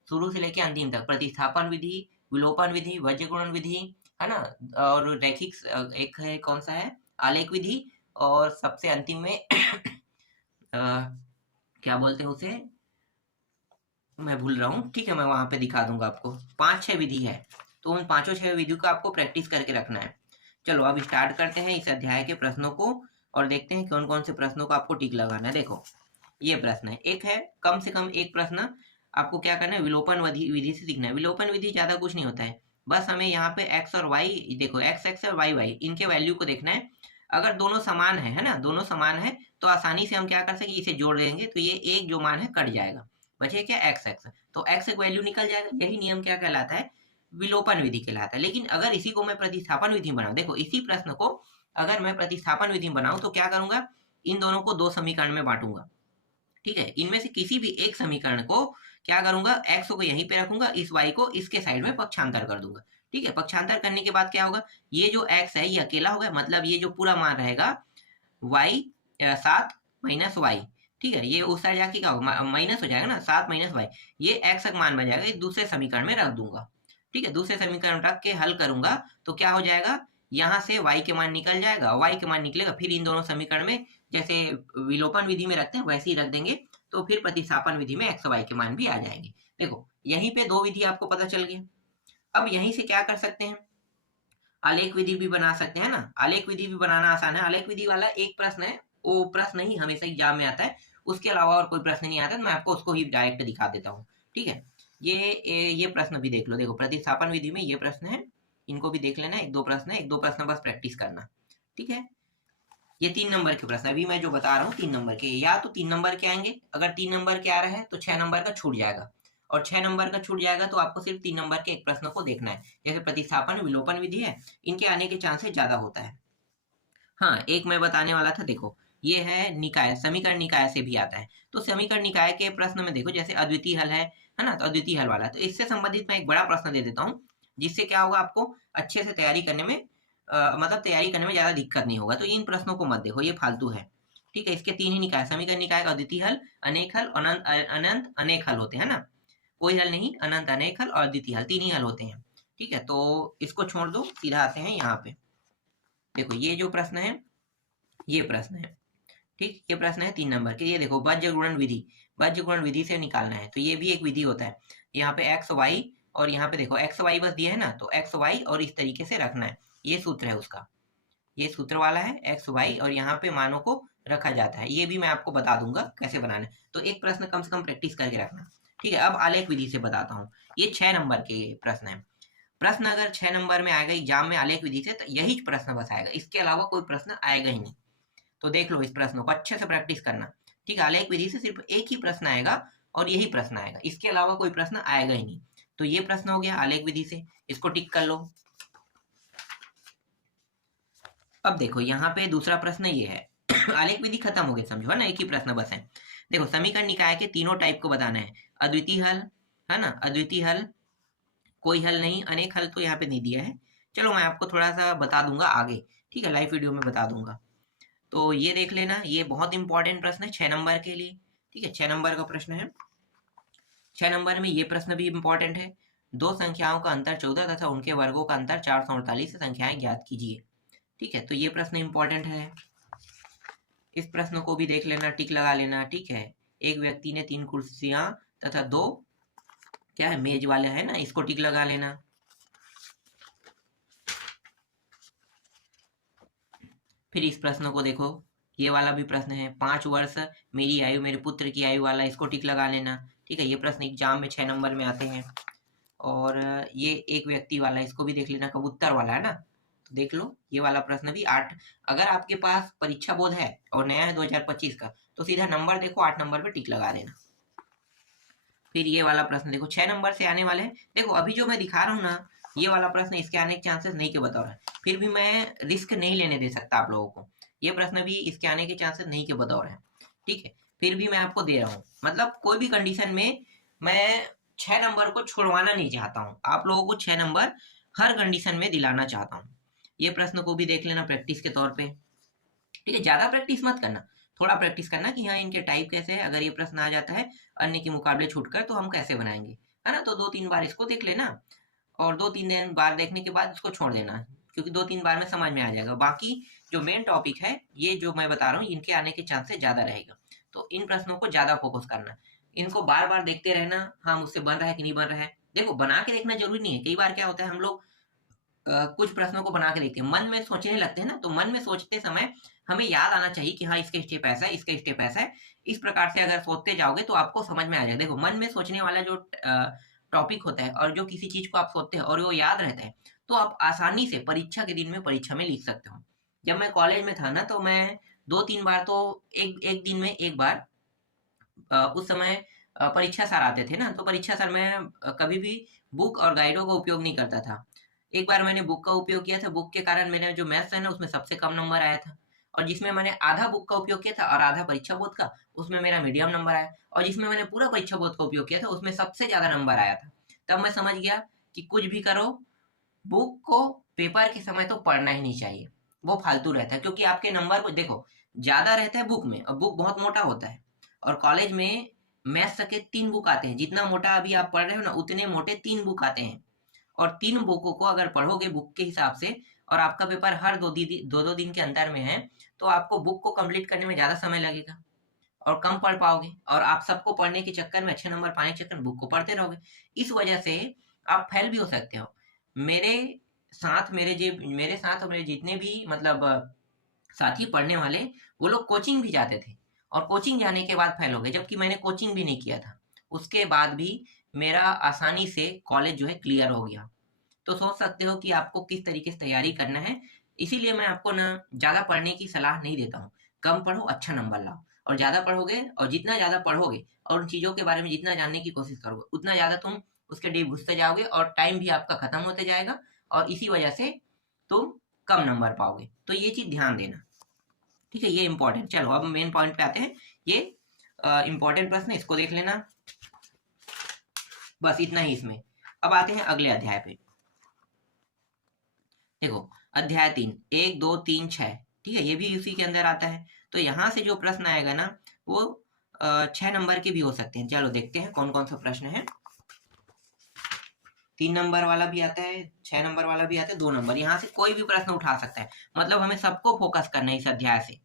शुरू से लेकर अंतिम तक। प्रतिस्थापन विधि, विलोपन विधि, वज्रगुणन विधि, है ना, और रैखिक एक है कौन सा है, आलेख विधि, और सबसे अंतिम में क्या बोलते हैं उसे, मैं भूल रहा हूँ, ठीक है, मैं वहां पे दिखा दूंगा आपको। 5-6 विधि है, तो उन 5-6 विधियों को आपको प्रैक्टिस करके रखना है। चलो अब स्टार्ट करते हैं इस अध्याय के प्रश्नों को और देखते हैं कौन कौन से प्रश्नों को आपको टिक लगाना है। देखो ये प्रश्न है, एक है, कम से कम एक प्रश्न आपको क्या करना है, विलोपन विधि से सीखना है। विलोपन विधि ज्यादा कुछ नहीं होता है, बस हमें यहाँ पे x और y, देखो x और y इनके वैल्यू को देखना है। अगर दोनों समान है ना, दोनों समान है तो आसानी से हम क्या कर सकेंगे, इसे जोड़ देंगे तो ये एक जो मान है कट जाएगा, बचे क्या x, तो x एक वैल्यू निकल जाएगा। यही नियम क्या कहलाता है, विलोपन विधि कहलाता है। लेकिन अगर इसी को मैं प्रतिस्थापन विधि बनाऊं, देखो इसी प्रश्न को अगर मैं प्रतिस्थापन विधि बनाऊं तो क्या करूंगा, इन दोनों को दो समीकरण में बांटूंगा, ठीक है। इनमें से किसी भी एक समीकरण को क्या करूंगा, x को यहीं पे रखूंगा, इस y को इसके साइड में पक्षांतर कर दूंगा, ठीक है। पक्षांतर करने के बाद क्या होगा, ये जो x है ये अकेला होगा, मतलब ये जो पूरा मान रहेगा y 7 माइनस y, ठीक है, ये उस साइड जाके क्या होगा, माइनस हो जाएगा ना, 7 माइनस y, ये x का मान बन जाएगा, इस दूसरे समीकरण में रख दूंगा, ठीक है। दूसरे समीकरण रख के हल करूंगा तो क्या हो जाएगा, यहाँ से y के मान निकल जाएगा, y के मान निकलेगा, फिर इन दोनों समीकरण में जैसे विलोपन विधि में रखते हैं वैसे ही रख देंगे, तो फिर प्रतिस्थापन विधि में x y के मान भी आ जाएंगे। देखो यहीं पे दो विधि आपको पता चल गई। अब यहीं से क्या कर सकते हैं, आलेख विधि भी बना सकते हैं ना। आलेख विधि भी बनाना आसान है। आलेख विधि वाला एक प्रश्न है, वो प्रश्न ही हमेशा एग्जाम में आता है, उसके अलावा और कोई प्रश्न नहीं आता, मैं आपको उसको ही डायरेक्ट दिखा देता हूँ, ठीक है। ये प्रश्न भी देख लो, देखो प्रतिस्थापन विधि में ये प्रश्न है, इनको भी देख लेना, एक दो प्रश्न है, एक दो प्रश्न बस प्रैक्टिस करना, ठीक है। ये 3 नंबर के प्रश्न अभी मैं जो बता रहा हूँ 3 नंबर के, या तो 3 नंबर के आएंगे, अगर 3 नंबर के आ रहे हैं तो 6 नंबर का छूट जाएगा, और 6 नंबर का छूट जाएगा तो आपको सिर्फ 3 नंबर के एक प्रश्न को देखना है। जैसे प्रतिस्थापन विलोपन विधि है, इनके आने के चांसेस ज्यादा होता है। हाँ एक मैं बताने वाला था, देखो ये है निकाय, समीकरण निकाय से भी आता है, तो समीकरण निकाय के प्रश्न में देखो जैसे अद्वितीय हल है ना, तो अद्वितीय हल वाला, तो इससे संबंधित मैं एक बड़ा प्रश्न दे देता हूँ, जिससे क्या होगा आपको अच्छे से तैयारी करने में मतलब तैयारी करने में ज्यादा दिक्कत नहीं होगा। तो इन प्रश्नों को मत देखो, ये फालतू है, ठीक है। इसके 3 ही निकाय, समीकरण निकाय का अद्वितीय हल, अनेक हल, अनंत अनेक हल होते हैं ना, कोई हल नहीं, अनंत अनेक हल और अद्वितीय हल, 3 ही हल होते हैं, ठीक है। तो इसको छोड़ दो, सीधा आते हैं यहाँ पे। देखो ये जो प्रश्न है, ये प्रश्न है, ठीक, ये प्रश्न है 3 नंबर के। ये देखो वज्रगुणन विधि, वज्रगुणन विधि से निकालना है, तो ये भी एक विधि होता है। यहाँ पे एक्स वाई, और यहाँ पे देखो एक्स वाई बस दिया है ना, तो एक्स वाई और इस तरीके से रखना है, ये सूत्र है उसका, ये सूत्र वाला है एक्स वाई, और यहाँ पे मानों को रखा जाता है, ये भी मैं आपको बता दूंगा कैसे बनाना है। तो एक प्रश्न कम से कम प्रैक्टिस करके रखना, ठीक है। अब आलेख विधि से बताता हूँ, ये 6 नंबर के प्रश्न है। प्रश्न अगर 6 नंबर में आएगा एग्जाम में आलेख विधि से, तो यही प्रश्न बस आएगा, इसके अलावा कोई प्रश्न आएगा ही नहीं। तो देख लो इस प्रश्न को अच्छे से प्रैक्टिस करना, ठीक है। आलेख विधि से सिर्फ एक ही प्रश्न आएगा और यही प्रश्न आएगा, इसके अलावा कोई प्रश्न आएगा ही नहीं। तो ये प्रश्न हो गया आलेख विधि से, इसको टिक कर लो। अब देखो यहाँ पे दूसरा प्रश्न ये है आलेख विधि खत्म हो गई, समझो, है ना, एक ही प्रश्न बस है। देखो समीकरण निकाय के तीनों टाइप को बताना है, अद्वितीय हल, है ना, अद्वितीय हल, कोई हल नहीं, अनेक हल तो यहाँ पे नहीं दिया है, चलो मैं आपको थोड़ा सा बता दूंगा आगे, ठीक है, लाइव वीडियो में बता दूंगा। तो ये देख लेना, ये बहुत इंपॉर्टेंट प्रश्न है 6 नंबर के लिए, ठीक है, 6 नंबर का प्रश्न है। 6 नंबर में ये प्रश्न भी इंपॉर्टेंट है, दो संख्याओं का अंतर 14 तथा उनके वर्गों का अंतर 448 से संख्याएं ज्ञात कीजिए, ठीक है। तो ये प्रश्न इंपॉर्टेंट है, इस प्रश्न को भी देख लेना, टिक लगा लेना, ठीक है। एक व्यक्ति ने 3 कुर्सियां तथा 2 क्या है मेज वाले है ना, इसको टिक लगा लेना। फिर इस प्रश्न को देखो, ये वाला भी प्रश्न है, 5 वर्ष मेरी आयु मेरे पुत्र की आयु वाला, इसको टिक लगा लेना, ठीक है। ये प्रश्न एग्जाम में 6 नंबर में आते हैं। और ये एक व्यक्ति वाला, इसको भी देख लेना, कबूतर वाला है ना, तो देख लो ये वाला प्रश्न भी 8, अगर आपके पास परीक्षा बोध है और नया है 2025 का, तो सीधा नंबर देखो 8 नंबर पे टिक लगा देना। फिर ये वाला प्रश्न देखो 6 नंबर से आने वाले हैं, देखो अभी जो मैं दिखा रहा हूँ ना, ये वाला प्रश्न इसके आने के चांसेस नहीं के बता रहा है, फिर भी मैं रिस्क नहीं लेने दे सकता आप लोगों को, ये प्रश्न भी इसके आने के चांसेस नहीं के बता रहे हैं, ठीक है, फिर भी मैं आपको दे रहा हूँ, मतलब कोई भी कंडीशन में मैं 6 नंबर को छुड़वाना नहीं चाहता हूँ, आप लोगों को 6 नंबर हर कंडीशन में दिलाना चाहता हूँ। ये प्रश्न को भी देख लेना प्रैक्टिस के तौर पे, ठीक है, ज्यादा प्रैक्टिस मत करना, थोड़ा प्रैक्टिस करना कि हाँ इनके टाइप कैसे है, अगर ये प्रश्न आ जाता है अन्य के मुकाबले छूटकर तो हम कैसे बनाएंगे, है ना। तो 2-3 बार इसको देख लेना और 2-3 दिन बार देखने के बाद इसको छोड़ देना, क्योंकि 2-3 बार में समझ में आ जाएगा। बाकी जो मेन टॉपिक है ये जो मैं बता रहा हूँ इनके आने के चांसेस ज़्यादा रहेगा, तो इन प्रश्नों को ज़्यादा फोकस करना, इनको बार बार देखते रहना, हाँ मुझसे बन रहा है कि नहीं बन रहा है। देखो बना के देखना जरूरी नहीं है, कई बार क्या होता है हम लोग कुछ प्रश्नों को बना के देखते हैं, मन में सोचने लगते हैं ना, तो मन में सोचते समय हमें याद आना चाहिए कि हाँ इसका स्टेप ऐसा है, इसका स्टेप ऐसा है। इस प्रकार से अगर सोचते जाओगे तो आपको समझ में आ जाएगा। देखो मन में सोचने वाला जो टॉपिक होता है और जो किसी चीज को आप सोचते हैं और वो याद रहता है, तो आप आसानी से परीक्षा के दिन में परीक्षा में लिख सकते हो। जब मैं कॉलेज में था ना तो मैं 2-3 बार तो एक एक दिन में एक बार उस समय परीक्षा सर आते थे ना, तो परीक्षा सर मैं कभी भी बुक और गाइडों का उपयोग नहीं करता था। एक बार मैंने बुक का उपयोग किया था, बुक के कारण मेरा जो मैथ्स है ना उसमें सबसे कम नंबर आया था। और जिसमें मैंने आधा बुक का उपयोग किया था और आधा परीक्षा बोध का, उसमें मेरा मीडियम नंबर आया। और जिसमें मैंने पूरा परीक्षा बोध का उपयोग किया था उसमें सबसे ज्यादा नंबर आया था। तब मैं समझ गया कि कुछ भी करो, बुक को पेपर के समय तो पढ़ना ही नहीं चाहिए, वो फालतू रहता है। क्योंकि आपके नंबर को देखो ज्यादा रहता है बुक में, और बुक बहुत मोटा होता है। और कॉलेज में मैथ्स के 3 बुक आते हैं, जितना मोटा अभी आप पढ़ रहे हो ना उतने मोटे 3 बुक आते हैं। और 3 बुकों को अगर पढ़ोगे बुक के हिसाब से, और आपका पेपर हर 2-2 दिन के अंतर में है, तो आपको बुक को कंप्लीट करने में ज़्यादा समय लगेगा और कम पढ़ पाओगे। और आप सबको पढ़ने के चक्कर में, अच्छे नंबर पाने के चक्कर में बुक को पढ़ते रहोगे। इस वजह से आप फेल भी हो सकते हो। मेरे मेरे साथ और मेरे जितने भी मतलब साथी पढ़ने वाले, वो लोग कोचिंग भी जाते थे और कोचिंग जाने के बाद फेल हो गए, जबकि मैंने कोचिंग भी नहीं किया था। उसके बाद भी मेरा आसानी से कॉलेज जो है क्लियर हो गया। तो सोच सकते हो कि आपको किस तरीके से तैयारी करना है। इसीलिए मैं आपको ना ज़्यादा पढ़ने की सलाह नहीं देता हूँ। कम पढ़ो, अच्छा नंबर लाओ। और ज़्यादा पढ़ोगे और जितना ज़्यादा पढ़ोगे और उन चीज़ों के बारे में जितना जानने की कोशिश करोगे, उतना ज़्यादा तुम उसके डीप घुसते जाओगे और टाइम भी आपका खत्म होते जाएगा, और इसी वजह से तुम कम नंबर पाओगे। तो ये चीज़ ध्यान देना, ठीक है। ये इंपॉर्टेंट। चलो अब मेन पॉइंट पे आते हैं। ये इंपॉर्टेंट प्रश्न है, इसको देख लेना। बस इतना ही इसमें। अब आते हैं अगले अध्याय पे। देखो अध्याय 3, 1 2 3 6, ठीक है, ये भी उसी के अंदर आता है। तो यहाँ से जो प्रश्न आएगा ना वो 6 नंबर के भी हो सकते हैं। चलो देखते हैं कौन कौन सा प्रश्न है। 3 नंबर वाला भी आता है, 6 नंबर वाला भी आता है, 2 नंबर। यहाँ से कोई भी प्रश्न उठा सकता है, मतलब हमें सबको फोकस करना है इस अध्याय से।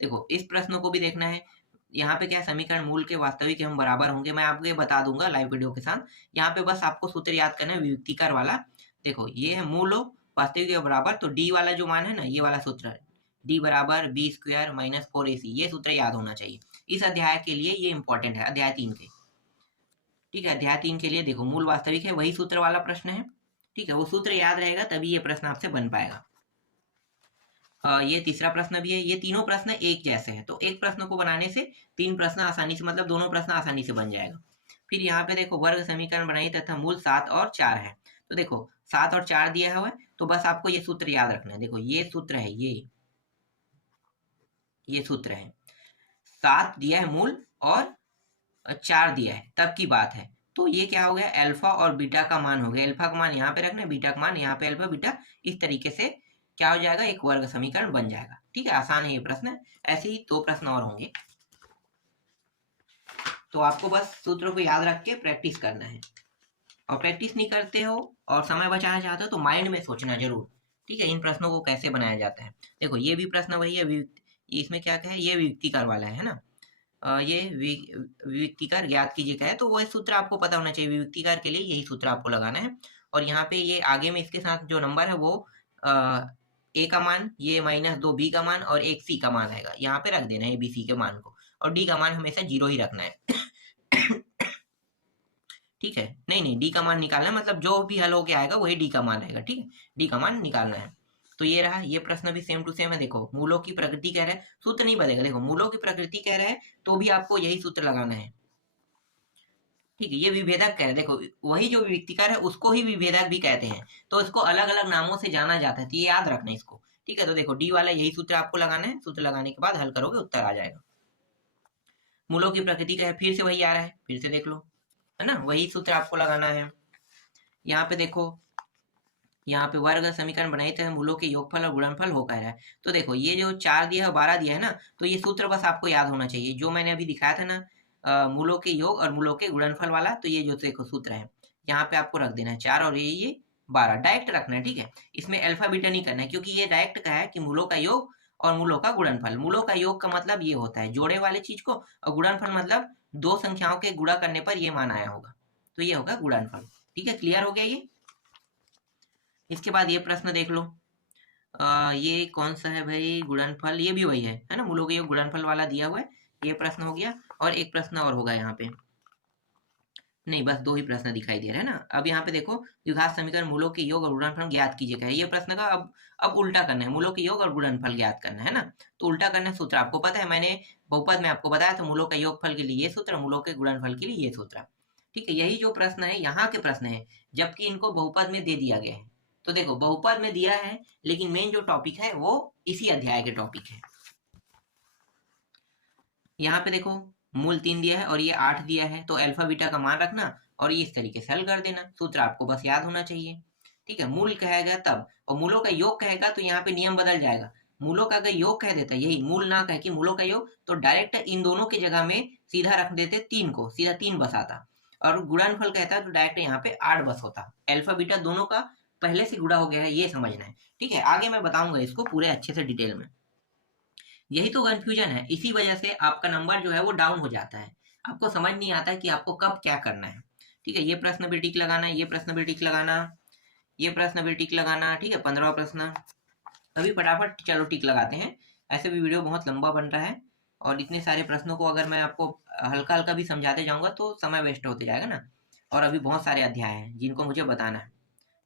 देखो इस प्रश्न को भी देखना है। यहाँ पे क्या समीकरण मूल के वास्तविक एवं बराबर होंगे, मैं आपको ये बता दूंगा लाइव वीडियो के साथ। यहाँ पे बस आपको सूत्र याद करना है वियुक्तिकार वाला। देखो ये है मूल हो वास्तविक एवं बराबर, तो डी वाला जो मान है ना, ये वाला सूत्र है, डी बराबर बी स्क्वायर माइनस 4ac, ये सूत्र याद होना चाहिए इस अध्याय के लिए। ये इंपॉर्टेंट है अध्याय 3 के, ठीक है। अध्याय 3 के लिए देखो मूल वास्तविक है, वही सूत्र वाला प्रश्न है, ठीक है। वो सूत्र याद रहेगा तभी ये प्रश्न आपसे बन पाएगा। ये तीसरा प्रश्न भी है। ये तीनों प्रश्न एक जैसे हैं, तो एक प्रश्न को बनाने से 3 प्रश्न आसानी से, मतलब दोनों प्रश्न आसानी से बन जाएगा। फिर यहाँ पे देखो वर्ग समीकरण बनाइए तथा मूल 7 और 4 है। तो देखो 7 और 4 दिया हुआ है, तो बस आपको ये सूत्र याद रखना है। देखो ये सूत्र है, ये सूत्र है। 7 दिया है मूल और 4 दिया है, तब की बात है। तो ये क्या हो गया, अल्फा और बीटा का मान हो गया। अल्फा का मान यहाँ पे रखना है, बीटा का मान यहाँ पे, अल्फा बीटा, इस तरीके से क्या हो जाएगा, एक वर्ग समीकरण बन जाएगा, ठीक है। आसान है ये प्रश्न। ऐसे ही 2 प्रश्न और होंगे, तो आपको बस सूत्रों को याद रख के प्रैक्टिस करना है। और प्रैक्टिस नहीं करते हो और समय बचाना चाहते हो तो माइंड में सोचना जरूर, ठीक है, इन प्रश्नों को कैसे बनाया जाता है। देखो ये भी प्रश्न वही है, इसमें क्या है, ये वियुक्तिकार वाला है ना। ये वियुक्तिकार ज्ञात कीजिए का है, तो वही सूत्र आपको पता होना चाहिए। वियुक्तिकार के लिए यही सूत्र आपको लगाना है। और यहाँ पे ये आगे में इसके साथ जो नंबर है वो ए का मान, ये -2 बी का मान और 1 सी का मान आएगा, यहाँ पे रख देना है ए बी सी के मान को। और डी का मान हमेशा 0 ही रखना है ठीक है। नहीं नहीं, डी का मान निकालना है, मतलब जो भी हल होके आएगा वही डी का मान आएगा, ठीक है। डी का मान निकालना है। तो ये रहा, ये प्रश्न भी सेम टू सेम है। देखो मूलों की प्रकृति कह रहा है, सूत्र नहीं बदलेगा। देखो मूलों की प्रकृति कह रहा है तो भी आपको यही सूत्र लगाना है, ठीक है। ये विभेदक कह रहे हैं, देखो वही जो विभक्तिकार है उसको ही विभेदक भी कहते हैं, तो इसको अलग अलग नामों से जाना जाता है, तो ये याद रखना है इसको, ठीक है। तो देखो डी वाला यही सूत्र आपको लगाना है, सूत्र लगाने के बाद हल करोगे उत्तर आ जाएगा। मूलों की प्रकृति का है, फिर से वही आ रहा है, फिर से देख लो, है ना, वही सूत्र आपको लगाना है। यहाँ पे देखो यहाँ पे वर्ग समीकरण बनाई थे मूलों के योगफल और गुणनफल हो कह रहा है। तो देखो ये जो 4 दिया है 12 दिया है ना, तो ये सूत्र बस आपको याद होना चाहिए जो मैंने अभी दिखाया था ना, मूलों के योग और मूलों के गुणनफल वाला। तो ये जो देखो सूत्र है यहाँ पे आपको रख देना है 4 और ये 12 डायरेक्ट रखना है, ठीक है। इसमें अल्फा बीटा नहीं करना है क्योंकि ये डायरेक्ट का है कि मूलों का योग और मूलों का गुणनफल। मूलों का योग का मतलब ये होता है जोड़े वाले चीज को, और गुणनफल मतलब दो संख्याओं के गुणा करने पर ये मान आया होगा, तो ये होगा गुणनफल। ठीक है, क्लियर हो गया ये। इसके बाद ये प्रश्न देख लो, ये कौन सा है भाई, गुणनफल, ये भी वही है ना, मूलों के योग गुणनफल वाला दिया हुआ है। ये प्रश्न हो गया, और एक प्रश्न और होगा यहाँ पे, नहीं बस 2 ही प्रश्न दिखाई दे रहे हैं ना। अब यहाँ पे देखो द्विघात समीकरण मूलों के योग और गुणनफल ज्ञात कीजिए, ये प्रश्न का अब उल्टा करना है, मूलों के योग और गुणनफल ज्ञात करना है ना। तो उल्टा करना है, सूत्र आपको पता है, मैंने बहुपद में आपको बताया था मूलों का योगफल के लिए ये सूत्र, मूलों के गुणनफल के लिए ये सूत्र। ठीक है, यही जो प्रश्न है यहाँ के प्रश्न है, जबकि इनको बहुपद में दे दिया गया है। तो देखो बहुपद में दिया है, लेकिन मेन जो टॉपिक है वो इसी अध्याय के टॉपिक है। यहाँ पे देखो मूल 3 दिया है और ये 8 दिया है, तो अल्फा बीटा का मान रखना और ये इस तरीके से हल कर देना। सूत्र आपको बस याद होना चाहिए। ठीक है, मूल कहेगा तब, और मूलों का योग कहेगा तो यहाँ पे नियम बदल जाएगा। मूलों का अगर योग कह देता, यही मूल ना कह के मूलों का योग, तो डायरेक्ट इन दोनों की जगह में सीधा रख देते 3 को, सीधा 3 बसाता। और गुणनफल कहता तो डायरेक्ट यहाँ पे 8 बस होता। अल्फा बीटा दोनों का पहले से गुणा हो गया है, ये समझना है। ठीक है, आगे मैं बताऊंगा इसको पूरे अच्छे से डिटेल में। यही तो कंफ्यूजन है, इसी वजह से आपका नंबर जो है वो डाउन हो जाता है। आपको समझ नहीं आता है कि आपको कब क्या करना है। ठीक है, ये प्रश्न भी टिक लगाना, ये प्रश्न भी टिक लगाना, ये प्रश्न भी टिक लगाना। ठीक है, 15वां प्रश्न अभी फटाफट चलो टिक लगाते हैं, ऐसे भी वीडियो बहुत लंबा बन रहा है, और इतने सारे प्रश्नों को अगर मैं आपको हल्का हल्का भी समझाते जाऊंगा तो समय वेस्ट होते जाएगा ना। और अभी बहुत सारे अध्याय हैं जिनको मुझे बताना है।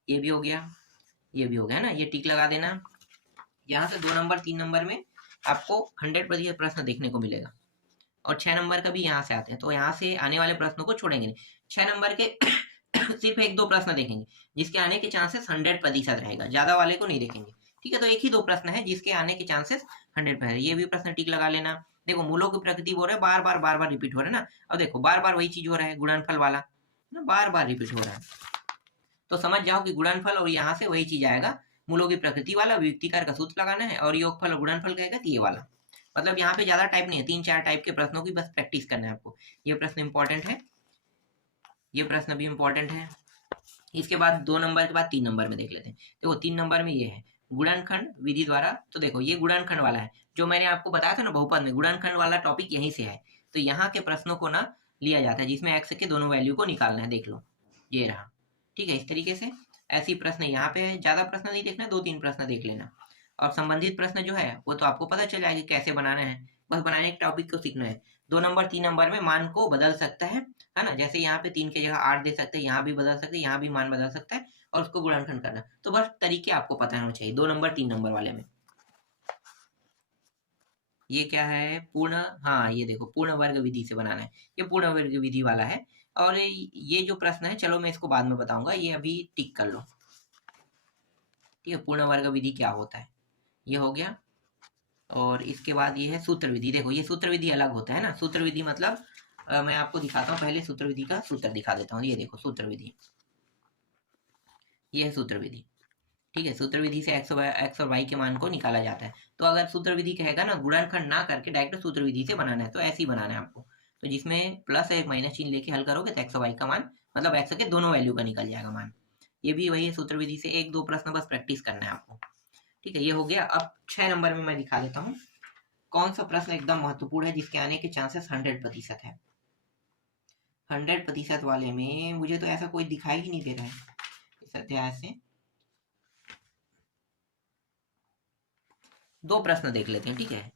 ये भी हो गया, ये भी हो गया ना, ये टिक लगा देना। यहाँ से 2 नंबर 3 नंबर में आपको 100% प्रश्न देखने को मिलेगा, और 6 नंबर का भी यहाँ से आते हैं, तो यहाँ से आने वाले प्रश्नों को छोड़ेंगे नहीं। 6 नंबर के सिर्फ 1-2 प्रश्न देखेंगे जिसके आने के चांसेस 100% रहेगा, ज्यादा वाले को नहीं देखेंगे। ठीक है, तो 1 ही 2 प्रश्न है जिसके आने के चांसेस 100%। ये भी प्रश्न टिक लगा लेना। देखो मूलों की प्रकृति बोल रहे हैं, बार बार रिपीट हो रहा है ना। अब देखो बार बार वही चीज हो रहा है, गुणनफल वाला ना बार बार रिपीट हो रहा है, तो समझ जाओ कि गुणनफल और यहाँ से वही चीज आएगा। मूलों की प्रकृति वाला वियुक्तिकार का सूत्र लगाना है, और योगफल और गुणनफल कहेगा तो ये वाला। मतलब यहाँ पे ज्यादा टाइप नहीं है, 3-4 टाइप के प्रश्नों की बस प्रैक्टिस करना है आपको। ये प्रश्न इंपॉर्टेंट है, ये प्रश्न भी इंपॉर्टेंट है। इसके बाद 2 नंबर के बाद 3 नंबर में देख लेते हैं। देखो 3 नंबर में ये है गुणनखंड विधि द्वारा। तो देखो ये गुणनखंड वाला है, जो मैंने आपको बताया था ना बहुपद में, गुणनखंड वाला टॉपिक यहीं से है। तो यहाँ के प्रश्नों को ना लिया जाता है जिसमें एक्स के दोनों वैल्यू को निकालना है। देख लो ये रहा। ठीक है, इस तरीके से ऐसी प्रश्न यहाँ पे है, ज्यादा प्रश्न नहीं देखना, 2-3 प्रश्न देख लेना। और संबंधित प्रश्न जो है वो तो आपको पता चल जाएगा कैसे बनाना है, बस बनाने के टॉपिक को सीखना है। 2 नंबर 3 नंबर में मान को बदल सकता है ना, जैसे यहाँ पे 3 की जगह 8 दे सकते हैं, यहाँ भी बदल सकते हैं, यहाँ भी मान बदल सकता है, और उसको गुणनखंड करना। तो बस तरीके आपको पता होना चाहिए 2 नंबर 3 नंबर वाले में। ये क्या है, पूर्ण, हाँ ये देखो पूर्ण वर्ग विधि से बनाना है, ये पूर्ण वर्ग विधि वाला है। और ये जो प्रश्न है, चलो मैं इसको बाद में बताऊंगा, ये अभी टिक कर लो। ठीक है, पूर्ण वर्ग विधि क्या होता है, ये हो गया। और इसके बाद ये है सूत्र विधि। देखो ये सूत्र विधि अलग होता है ना, सूत्र विधि मतलब मैं आपको दिखाता हूँ, पहले सूत्र विधि का सूत्र दिखा देता हूँ। ये देखो सूत्र विधि, ये है सूत्र विधि। ठीक है, सूत्र विधि से एक्स और वाई के मान को निकाला जाता है। तो अगर सूत्र विधि कहेगा ना गुणनखंड ना करके डायरेक्ट सूत्र विधि से बनाना है, तो ऐसे ही बनाना है आपको। तो जिसमें प्लस एक माइनस चिन्ह लेके हल करोगे तो एक्स और वाई का मान, मतलब एक्स के दोनों वैल्यू का निकल जाएगा मान। ये भी वही है सूत्र विधि से, 1-2 प्रश्न बस प्रैक्टिस करना है आपको। ठीक है, ये हो गया। अब 6 नंबर में मैं दिखा देता हूँ कौन सा प्रश्न एकदम महत्वपूर्ण है जिसके आने के चांसेस 100% है। 100% वाले में मुझे तो ऐसा कोई दिखाई ही नहीं दे रहा है इस अध्याय से। 2 प्रश्न देख लेते हैं। ठीक है,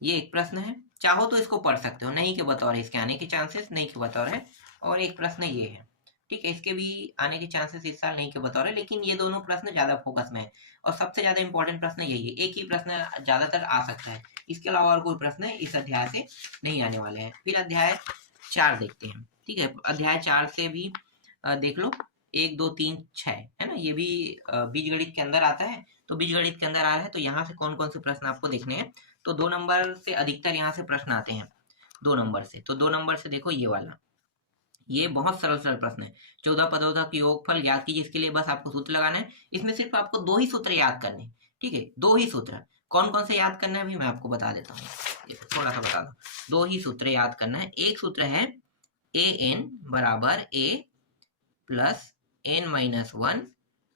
ये एक प्रश्न है, चाहो तो इसको पढ़ सकते हो, नहीं के बतौर है इसके आने के चांसेस, नहीं के बतौर है। और एक प्रश्न ये है, ठीक है, इसके भी आने के चांसेस इस साल नहीं के बतौर है, लेकिन ये दोनों प्रश्न ज्यादा फोकस में है। और सबसे ज्यादा इंपॉर्टेंट प्रश्न यही है, एक ही प्रश्न ज्यादातर आ सकता है, इसके अलावा और कोई प्रश्न इस अध्याय से नहीं आने वाले हैं। फिर अध्याय 4 देखते हैं। ठीक है, अध्याय 4 से भी देख लो, 1 2 3 6 है ना, ये भी बीजगणित के अंदर आता है। तो बीजगणित के अंदर आ रहा है, तो यहाँ से कौन कौन से प्रश्न आपको देखने हैं। तो 2 नंबर से अधिकतर यहाँ से प्रश्न आते हैं, 2 नंबर से। तो 2 नंबर से देखो ये वाला, ये बहुत सरल सरल प्रश्न है। 14 पदों का योगफल ज्ञात कीजिए, इसके लिए बस आपको सूत्र लगाना है। इसमें सिर्फ आपको 2 ही सूत्र याद करने हैं, ठीक है, 2 ही सूत्र। कौन कौन से याद करना है अभी मैं आपको बता देता हूँ, थोड़ा सा बता दो। 2 ही सूत्र याद करना है। एक सूत्र है ए एन बराबर ए प्लस एन माइनस 1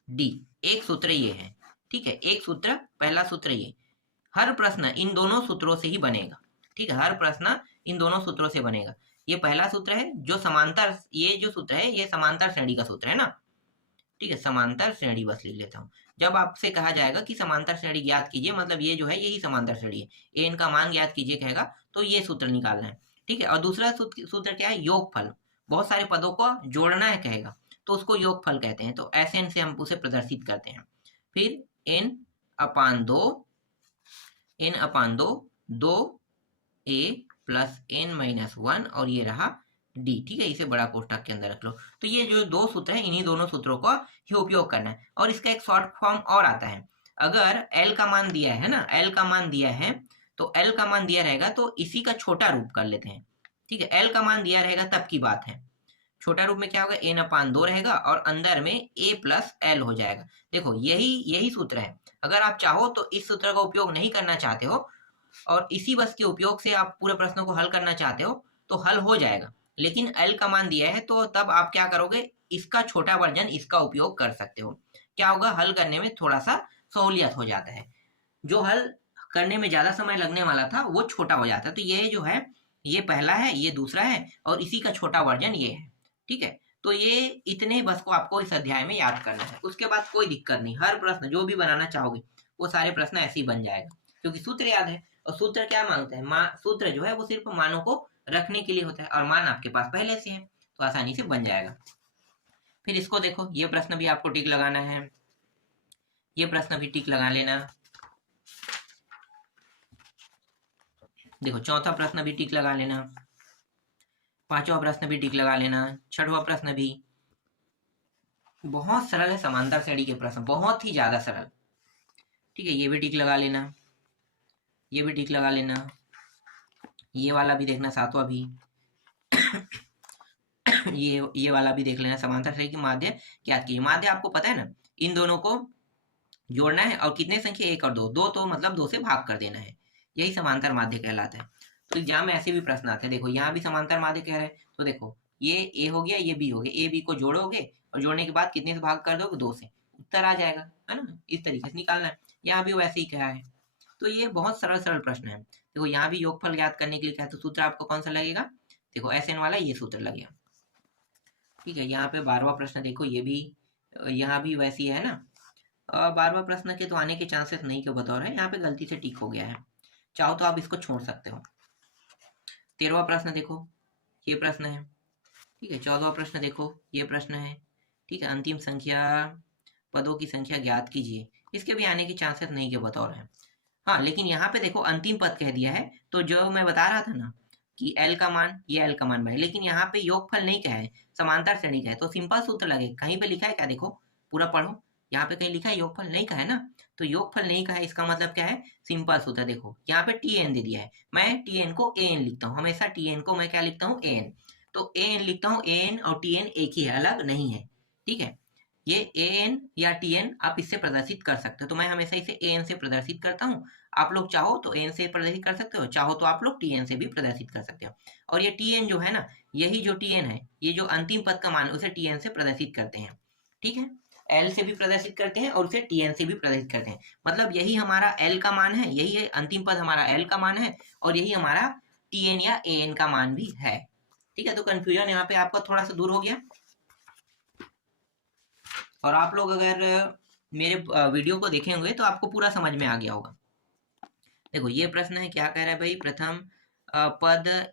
डी, एक सूत्र ये है, ठीक है। एक सूत्र, पहला सूत्र ये, हर प्रश्न इन दोनों सूत्रों से ही बनेगा, ठीक है, हर प्रश्न इन दोनों सूत्रों से बनेगा। ये पहला सूत्र है जो समांतर, ये जो सूत्र है ये समांतर श्रेणी का सूत्र है ना, ठीक है, समांतर श्रेणी बस लिख लेता हूँ। जब आपसे कहा जाएगा कि समांतर श्रेणी ज्ञात कीजिए, मतलब ये जो है यही समांतर श्रेणी है, एन का मान ज्ञात कीजिए कहेगा तो ये सूत्र निकालना है, ठीक है। और दूसरा सूत्र क्या है, योगफल, बहुत सारे पदों को जोड़ना है कहेगा तो उसको योगफल कहते हैं, तो ऐसे से हम उसे प्रदर्शित करते हैं। फिर एन अपान दो, दो ए प्लस एन माइनस 1 और ये रहा डी, ठीक है, इसे बड़ा कोष्ठक के अंदर रख लो। तो ये जो 2 सूत्र है इन्हीं दोनों सूत्रों का ही उपयोग करना है। और इसका एक शॉर्ट फॉर्म और आता है, अगर एल का मान दिया है ना, एल का मान दिया है तो एल का मान दिया रहेगा तो इसी का छोटा रूप कर लेते हैं, ठीक है। एल का मान दिया रहेगा तब की बात है, छोटा रूप में क्या होगा, एन अपान 2 रहेगा और अंदर में ए प्लस एल हो जाएगा। देखो यही सूत्र है। अगर आप चाहो तो इस सूत्र का उपयोग नहीं करना चाहते हो और इसी बस के उपयोग से आप पूरे प्रश्नों को हल करना चाहते हो तो हल हो जाएगा, लेकिन एल का मान दिया है तो तब आप क्या करोगे, इसका छोटा वर्जन इसका उपयोग कर सकते हो। क्या होगा, हल करने में थोड़ा सा सहूलियत हो जाता है, जो हल करने में ज्यादा समय लगने वाला था वो छोटा हो जाता है। तो ये जो है ये पहला है, ये दूसरा है और इसी का छोटा वर्जन ये है, ठीक है। तो ये इतने बस को आपको इस अध्याय में याद करना है, उसके बाद कोई दिक्कत नहीं, हर प्रश्न जो भी बनाना चाहोगे वो सारे प्रश्न ऐसे ही बन जाएगा क्योंकि सूत्र याद है। और सूत्र क्या मांगता है, सूत्र जो है वो सिर्फ मानों को रखने के लिए होता है और मान आपके पास पहले से है तो आसानी से बन जाएगा। फिर इसको देखो, ये प्रश्न भी आपको टिक लगाना है, ये प्रश्न भी टिक लगा लेना। देखो चौथा प्रश्न भी टिक लगा लेना, पांचवा प्रश्न भी टिक लगा लेना, छठवां प्रश्न भी। बहुत सरल है समांतर श्रेणी के प्रश्न, बहुत ही ज्यादा सरल, ठीक है। ये भी टिक लगा लेना, ये भी टिक लगा लेना, ये वाला भी देखना, सातवां भी ये वाला भी देख लेना, समांतर श्रेणी की माध्य ज्ञात कीजिए। माध्य आपको पता है ना, इन दोनों को जोड़ना है और कितने संख्या, 1 और 2, 2 तो मतलब 2 से भाग कर देना है, यही समांतर माध्य कहलाता है। तो एग्जाम में ऐसे भी प्रश्न आते हैं, देखो यहाँ भी समांतर माध्य कह रहे हैं तो देखो ये ए हो गया, ये बी हो गया, ए बी को जोड़ोगे और जोड़ने के बाद कितने से भाग कर दोगे, 2 से, उत्तर आ जाएगा, है ना, इस तरीके से निकालना है। यहाँ भी वैसे ही कहा है, तो ये बहुत सरल सरल प्रश्न है। देखो यहाँ भी योगफल ज्ञात करने के लिए क्या है, तो सूत्र आपको कौन सा लगेगा, देखो एस एन वाला ये सूत्र लगेगा, ठीक है। यहाँ पे 12वां प्रश्न देखो, ये भी यहाँ भी वैसी है ना, 12वां प्रश्न के तो आने के चांसेस नहीं के बतौर है, यहाँ पे गलती से टिक हो गया है, चाहो तो आप इसको छोड़ सकते हो। 13वां प्रश्न देखो, ये प्रश्न है, ठीक है। 14वां प्रश्न देखो, ये प्रश्न है, ठीक है। अंतिम संख्या, पदों की संख्या ज्ञात कीजिए, इसके भी आने के चांसेस नहीं के बतौर है। हाँ, लेकिन यहाँ पे देखो अंतिम पद कह दिया है, तो जो मैं बता रहा था ना कि एल का मान, ये एल का मान भाई, लेकिन यहाँ पे योगफल नहीं कहा है, समांतर श्रेणी का है, तो सिंपल सूत्र लगे। कहीं पे लिखा है क्या, देखो पूरा पढ़ो, यहाँ पे कहीं लिखा है योगफल नहीं कहा है ना, तो योगफल नहीं कहा है, इसका मतलब क्या है, सिंपल सूत्र। देखो यहाँ पे टी एन दे दिया है, मैं टी एन को ए एन लिखता हूँ, हमेशा टी एन को मैं क्या लिखता हूँ, ए एन, तो ए एन लिखता हूँ, ए एन और टी एन एक ही है, अलग नहीं है, ठीक है। ये ए एन या टी एन आप इससे प्रदर्शित कर सकते हो, तो मैं हमेशा इसे ए एन से प्रदर्शित करता हूँ। आप लोग चाहो तो एन से प्रदर्शित कर सकते हो, चाहो तो आप लोग टी एन से भी प्रदर्शित कर सकते हो। और ये टी एन जो है ना, यही जो टी एन है, ये जो अंतिम पद का मान उसे टी एन से प्रदर्शित करते हैं, ठीक है। एल से भी प्रदर्शित करते हैं और उसे टी एन से भी प्रदर्शित करते हैं, मतलब यही हमारा एल का मान है, यही है अंतिम पद हमारा एल का मान है और यही हमारा टी एन या ए एन का मान भी है, ठीक है। तो कंफ्यूजन यहाँ पे आपका थोड़ा सा दूर हो गया। और आप लोग अगर मेरे वीडियो को देखे होंगे तो आपको पूरा समझ में आ गया होगा। देखो ये प्रश्न है, क्या कह रहा है भाई, प्रथम पद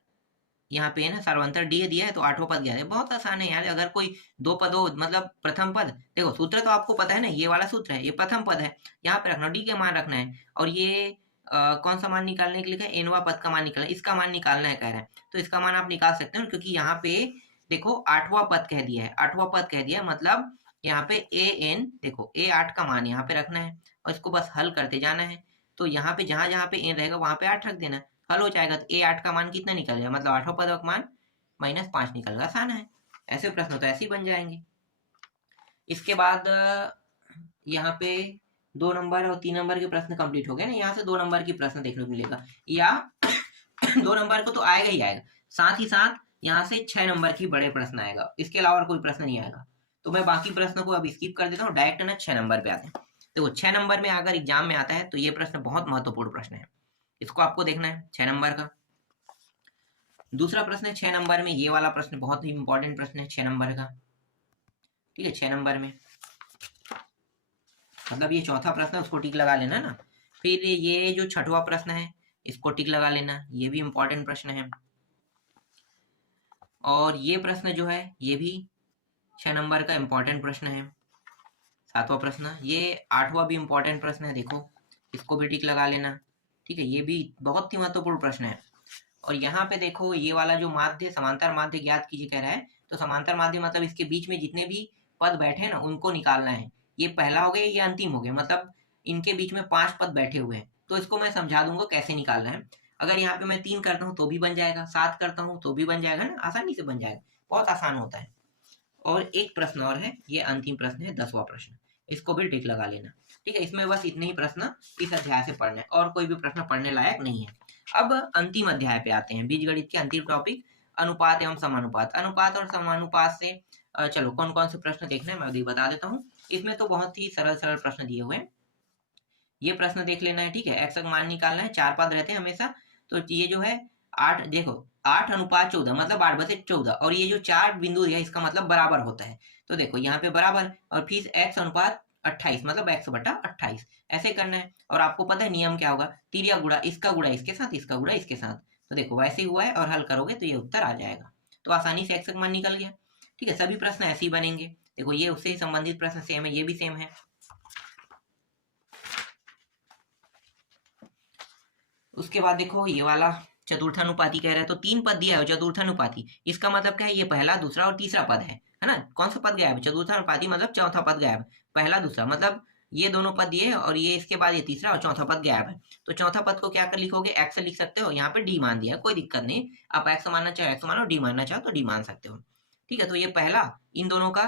यहाँ पे ना सार्वंतर डी दिया है तो 8वां पद गया है, बहुत आसान है यार। अगर कोई 2 पद हो, मतलब प्रथम पद, देखो सूत्र तो आपको पता है ना, ये वाला सूत्र है, ये प्रथम पद है, यहाँ पे रखना डी के मान रखना है और ये कौन सा मान निकालने के लिए, एनवा पद का मान निकालना, इसका मान निकालना है कह रहा है, तो इसका मान आप निकाल सकते हो क्योंकि यहाँ पे देखो 8वां पद कह दिया है, 8वां पद कह दिया मतलब यहाँ पे ए एन, देखो ए 8 का मान यहाँ पे रखना है और इसको बस हल करते जाना है। तो यहाँ पे जहां जहां पे एन रहेगा वहां पे 8 रख देना, हल हो जाएगा। तो ए 8 का मान कितना निकल जाएगा, मतलब 8वां पद का मान -5 निकल गया, आसान है, ऐसे प्रश्न तो ऐसे ही बन जाएंगे। इसके बाद यहाँ पे 2 नंबर और 3 नंबर के प्रश्न कंप्लीट हो गए ना। यहाँ से 2 नंबर की प्रश्न देखने को मिलेगा, या 2 नंबर को तो आएगा ही आएगा, साथ ही साथ यहाँ से 6 नंबर की बड़े प्रश्न आएगा, इसके अलावा कोई प्रश्न नहीं आएगा। तो मैं बाकी प्रश्नों को अब स्किप कर देता हूँ, डायरेक्ट ना 6 नंबर पे आते हैं। देखो 6 नंबर में अगर एग्जाम में आता है तो ये प्रश्न बहुत महत्वपूर्ण प्रश्न है, इसको आपको देखना है 6 नंबर का। दूसरा प्रश्न है 6 नंबर में, ये वाला प्रश्न बहुत ही इंपॉर्टेंट प्रश्न है 6 नंबर का। ठीक है, 6 नंबर में मतलब ये चौथा प्रश्न है, उसको टिक लगा लेना ना। फिर ये जो छठवां प्रश्न है इसको टिक लगा लेना, ये भी इंपॉर्टेंट प्रश्न है। और ये प्रश्न जो है ये भी 6 नंबर का इंपॉर्टेंट प्रश्न है। सातवां प्रश्न, ये 8वां भी इंपॉर्टेंट प्रश्न है, देखो इसको भी टिक लगा लेना। ठीक है, ये भी बहुत ही महत्वपूर्ण प्रश्न है। और यहाँ पे देखो ये वाला जो माध्य, समांतर माध्य ज्ञात कीजिए कह रहा है, तो समांतर माध्य मतलब इसके बीच में जितने भी पद बैठे ना उनको निकालना है। ये पहला हो गया, ये अंतिम हो गया, मतलब इनके बीच में 5 पद बैठे हुए हैं। तो इसको मैं समझा दूंगा कैसे निकालना है। अगर यहाँ पे मैं 3 करता हूँ तो भी बन जाएगा, 7 करता हूँ तो भी बन जाएगा ना, आसानी से बन जाएगा, बहुत आसान होता है। और एक प्रश्न और है, ये अंतिम प्रश्न है 10वां प्रश्न, इसको भी टिक लगा लेना। ठीक है, इसमें बस इतने ही प्रश्न इस अध्याय से पढ़ने, और कोई भी प्रश्न पढ़ने लायक नहीं है। अब अंतिम अध्याय पे आते हैं, बीजगणित के अंतिम टॉपिक, अनुपात एवं समानुपात। अनुपात और समानुपात से चलो कौन कौन से प्रश्न देखने हैं मैं अभी बता देता हूँ। इसमें तो बहुत ही सरल सरल प्रश्न दिए हुए हैं, ये प्रश्न देख लेना है। ठीक है, एक्स का मान निकालना है, 4 पद रहते हैं हमेशा। तो ये जो है 8, देखो 8:14 मतलब 8/14, और ये जो 4 बिंदु है इसका मतलब बराबर होता है। तो देखो यहाँ पे बराबर, और फिर x/28 मतलब x/28, ऐसे करना है। और आपको पता है नियम क्या होगा, तिर्या गुणा इसका गुणा इसके साथ, इसका गुणा इसके साथ। तो देखो वैसे ही हुआ है, और हल करोगे तो ये उत्तर आ जाएगा। तो आसानी से x का मान निकल गया। ठीक है, सभी प्रश्न ऐसे ही बनेंगे। देखो ये उससे ही संबंधित प्रश्न सेम है, ये भी सेम है। उसके बाद देखो ये वाला चतुर्थानुपाती कह रहा है, तो 3 पद दिया है चतुर्थानुपाती, इसका मतलब क्या है, ये पहला दूसरा और तीसरा पद है ना। कौन सा पद गायब है, चतुर्थानुपाती मतलब चौथा पद गायब है, पहला दूसरा मतलब ये दोनों पद दिए, और ये इसके बाद ये तीसरा और चौथा पद गायब है। तो चौथा पद को क्या कर लिखोगे, एक्स लिख सकते हो, यहाँ पे डी मान दिया है, कोई दिक्कत नहीं, आप एक्स मानना चाहो एक्स मानो, डी मानना चाहो तो डी मान सकते हो। ठीक है, तो ये पहला इन दोनों का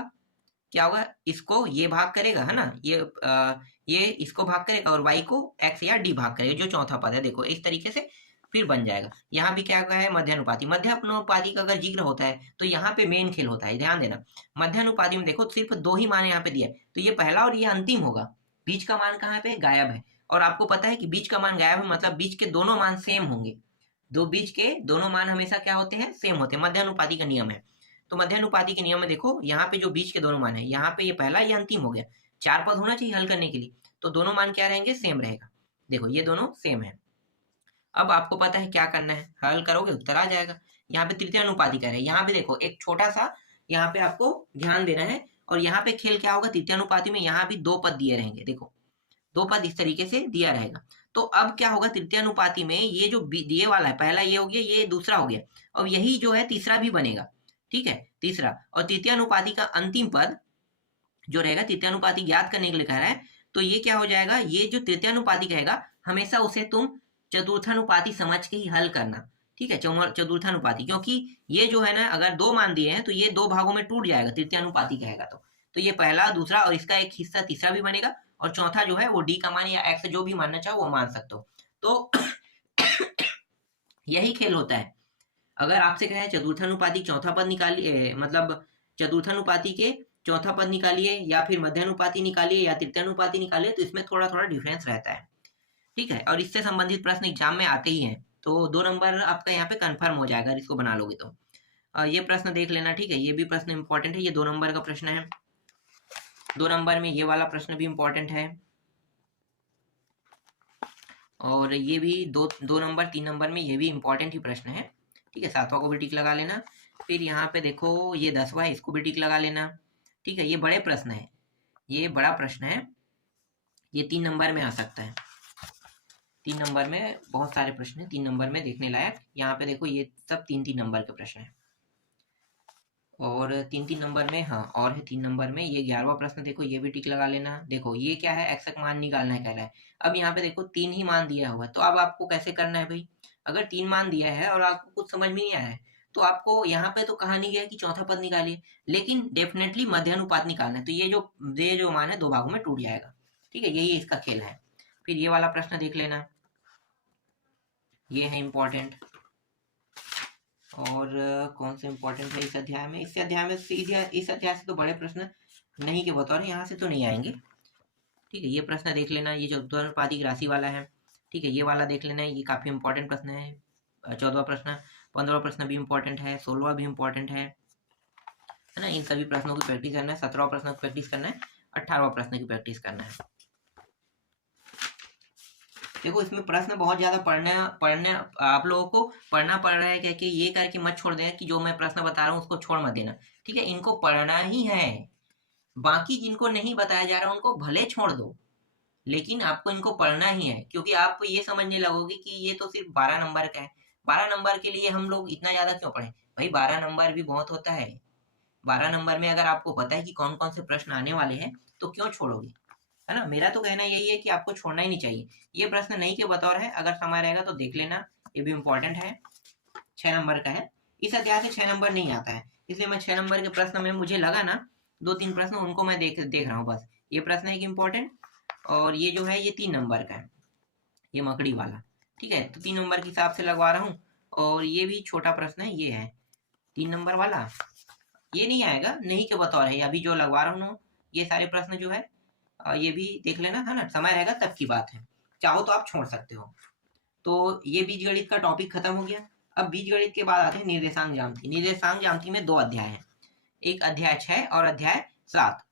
क्या होगा, इसको ये भाग करेगा है ना, ये इसको भाग करेगा, और y को x या d भाग करेगा, जो चौथा पद है। देखो इस तरीके से फिर बन जाएगा। यहाँ भी क्या है, मध्यानुपाती। मध्यानुपाती का अगर जिक्र होता है तो यहाँ पे मेन खेल होता है, ध्यान देना। मध्यानुपाती में देखो सिर्फ 2 ही मान यहाँ पे दिया है, तो ये पहला और ये अंतिम होगा, बीच का मान कहाँ पे गायब है। और आपको पता है कि बीच का मान गायब है मतलब बीच के दोनों मान सेम होंगे, बीच के दोनों मान हमेशा क्या होते हैं, सेम होते हैं, मध्यानुपाती का नियम है। तो मध्यानुपाती के नियम में देखो यहाँ पे जो बीच के दोनों मान है, यहाँ पे ये पहला, ये अंतिम हो गया, 4 पद होना चाहिए हल करने के लिए, तो दोनों मान क्या रहेंगे, सेम रहेगा। देखो ये दोनों सेम है। अब आपको पता है क्या करना है, हल करोगे उत्तर आ जाएगा। यहाँ पे तृतीय अनुपाती कह रहे हैं, यहाँ पे देखो एक छोटा सा यहाँ पे आपको ध्यान देना है। और यहाँ पे खेल क्या होगा, तृतीय अनुपाती में यहाँ भी 2 पद दिए रहेंगे, देखो 2 पद इस तरीके से दिया रहेगा। तो अब क्या होगा, तृतीय अनुपाती में ये जो दिए वाला है, पहला ये हो गया, ये दूसरा हो गया, अब यही जो है तीसरा भी बनेगा। ठीक है, तीसरा और तृतीय अनुपाती का अंतिम पद जो रहेगा, तृतीय अनुपाती ज्ञात करने के लिए कह रहा है, तो ये क्या हो जाएगा, ये जो तृतीय अनुपाती कहेगा हमेशा उसे तुम चतुर्थानुपाती समझ के ही हल करना। ठीक है, चतुर्थानुपाती, क्योंकि ये जो है ना अगर 2 मान दिए हैं तो ये 2 भागों में टूट जाएगा, तृतीय अनुपाती कहेगा तो ये पहला दूसरा और इसका एक हिस्सा तीसरा भी बनेगा, और चौथा जो है वो डी का मान या एक्स जो भी मानना चाहो वो मान सकते हो। तो यही खेल होता है। अगर आपसे कहे चतुर्थानुपाती चौथा पद निकालिए, मतलब चतुर्थानुपाती के चौथा पद निकालिए, या फिर मध्यानुपाती निकालिए, या तृतीयानुपाती निकालिए, तो इसमें थोड़ा थोड़ा डिफरेंस रहता है। ठीक है, और इससे संबंधित प्रश्न एग्जाम में आते ही हैं, तो 2 नंबर आपका यहाँ पे कंफर्म हो जाएगा इसको बना लोगे तो। ये प्रश्न देख लेना। ठीक है, ये भी प्रश्न इंपॉर्टेंट है, ये 2 नंबर का प्रश्न है। 2 नंबर में ये वाला प्रश्न भी इंपॉर्टेंट है, और ये भी 2 नंबर 3 नंबर में ये भी इंपॉर्टेंट ही प्रश्न है। ठीक है, 7वां को भी टिक लगा लेना। फिर यहाँ पे देखो ये 10वां है, इसको भी टिक लगा लेना। ठीक है, ये बड़े प्रश्न है, ये बड़ा प्रश्न है, ये 3 नंबर में आ सकता है। 3 नंबर में बहुत सारे प्रश्न है, 3 नंबर में देखने लायक। यहाँ पे देखो ये सब 3-3 नंबर के प्रश्न है, और 3-3 नंबर में, हाँ और है 3 नंबर में, ये 11वां प्रश्न देखो, ये भी टिक लगा लेना। देखो ये क्या है, एक्स का मान निकालना है कह रहा है। अब यहाँ पे देखो 3 ही मान दिया हुआ है, तो अब आपको कैसे करना है भाई, अगर 3 मान दिया है और आपको कुछ समझ में नहीं आया है, तो आपको यहाँ पे तो कहा नहीं गया कि चौथा पद निकालिए, लेकिन डेफिनेटली मध्य अनुपात निकालना है। तो ये जो मान है दो भागों में टूट जाएगा। ठीक है, यही इसका खेल है। फिर ये वाला प्रश्न देख लेना, ये है इंपॉर्टेंट। और कौन सा इंपॉर्टेंट है इस अध्याय में? इस अध्याय से तो बड़े प्रश्न नहीं के बतौर यहाँ से तो नहीं आएंगे। ठीक है, ये प्रश्न देख लेना, ये जो द्वनुपातिक राशि वाला है। ठीक है, ये वाला देख लेना, ये काफी इंपॉर्टेंट प्रश्न है। 14वां प्रश्न, 15वां प्रश्न भी इंपॉर्टेंट है, 16वां भी इंपॉर्टेंट है ना। इन सभी प्रश्नों की प्रैक्टिस करना है। 17वां प्रश्न की प्रैक्टिस करना है, 18वां प्रश्न की प्रैक्टिस करना है। देखो इसमें प्रश्न बहुत ज्यादा पढ़ने आप लोगों को पढ़ना पड़ रहा है, क्या कि ये करके मत छोड़ देना कि जो मैं प्रश्न बता रहा हूँ उसको छोड़ मत देना। ठीक है, इनको पढ़ना ही है। बाकी जिनको नहीं बताया जा रहा उनको भले छोड़ दो, लेकिन आपको इनको पढ़ना ही है, क्योंकि आप ये समझने लगोगे कि ये तो सिर्फ 12 नंबर का है। 12 नंबर के लिए हम लोग इतना ज्यादा क्यों पढ़े? भाई 12 नंबर भी बहुत होता है। 12 नंबर में अगर आपको पता है कि कौन कौन से प्रश्न आने वाले हैं तो क्यों छोड़ोगे? है ना। मेरा तो कहना यही है कि आपको छोड़ना ही नहीं चाहिए। ये प्रश्न नहीं के बतौर है, अगर समय रहेगा तो देख लेना, ये भी इम्पोर्टेंट है। 6 नंबर का है। इस अध्याय से 6 नंबर नहीं आता है, इसलिए मैं 6 नंबर के प्रश्न में मुझे लगा ना 2-3 प्रश्न उनको मैं देख रहा हूँ बस। ये प्रश्न है इम्पोर्टेंट, और ये जो है ये 3 नंबर का है, ये मकड़ी वाला। ठीक है, तो 3 नंबर के हिसाब से लगवा रहा हूँ। और ये भी छोटा प्रश्न है, ये है 3 नंबर वाला। ये नहीं आएगा, नहीं के बतौर है अभी जो लगवा रहा हूँ। ये सारे प्रश्न जो है ये भी देख लेना, है ना। समय रहेगा तब की बात है, चाहो तो आप छोड़ सकते हो। तो ये बीजगणित का टॉपिक खत्म हो गया। अब बीजगणित के बाद आते हैं निर्देशांक ज्यामिति। निर्देशांक ज्यामिति में 2 अध्याय हैं, एक अध्याय 6 और अध्याय 7।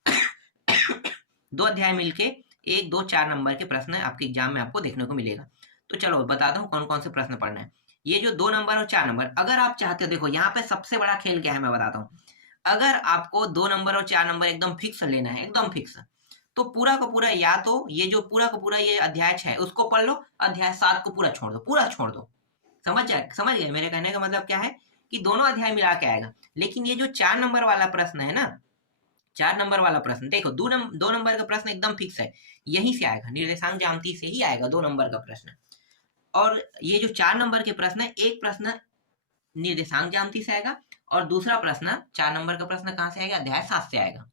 2 अध्याय मिलके 1, 2, 4 नंबर के प्रश्न आपके एग्जाम में आपको देखने को मिलेगा। तो चलो बताता हूँ कौन कौन से प्रश्न पढ़ना है। ये जो 2 नंबर और 4 नंबर, अगर आप चाहते हो, देखो यहाँ पे सबसे बड़ा खेल क्या है मैं बताता हूँ। अगर आपको 2 नंबर और 4 नंबर एकदम फिक्स लेना है, एकदम फिक्स, तो पूरा का पूरा, या तो ये जो पूरा का पूरा ये अध्याय 6 है उसको पढ़ लो, अध्याय 7 को पूरा छोड़ दो, पूरा छोड़ दो। समझ गए मेरे कहने का मतलब क्या है, कि दोनों अध्याय मिला के आएगा। लेकिन ये जो 4 नंबर वाला प्रश्न है ना, 4 नंबर वाला प्रश्न, देखो 2 नंबर का प्रश्न एकदम फिक्स है, यहीं से आएगा, निर्देशांक ज्यामिति से ही आएगा 2 नंबर का प्रश्न। और ये जो 4 नंबर के प्रश्न है, एक प्रश्न निर्देशांक ज्यामिति से आएगा और दूसरा प्रश्न 4 नंबर का प्रश्न कहाँ से आएगा? अध्याय 7 से आएगा।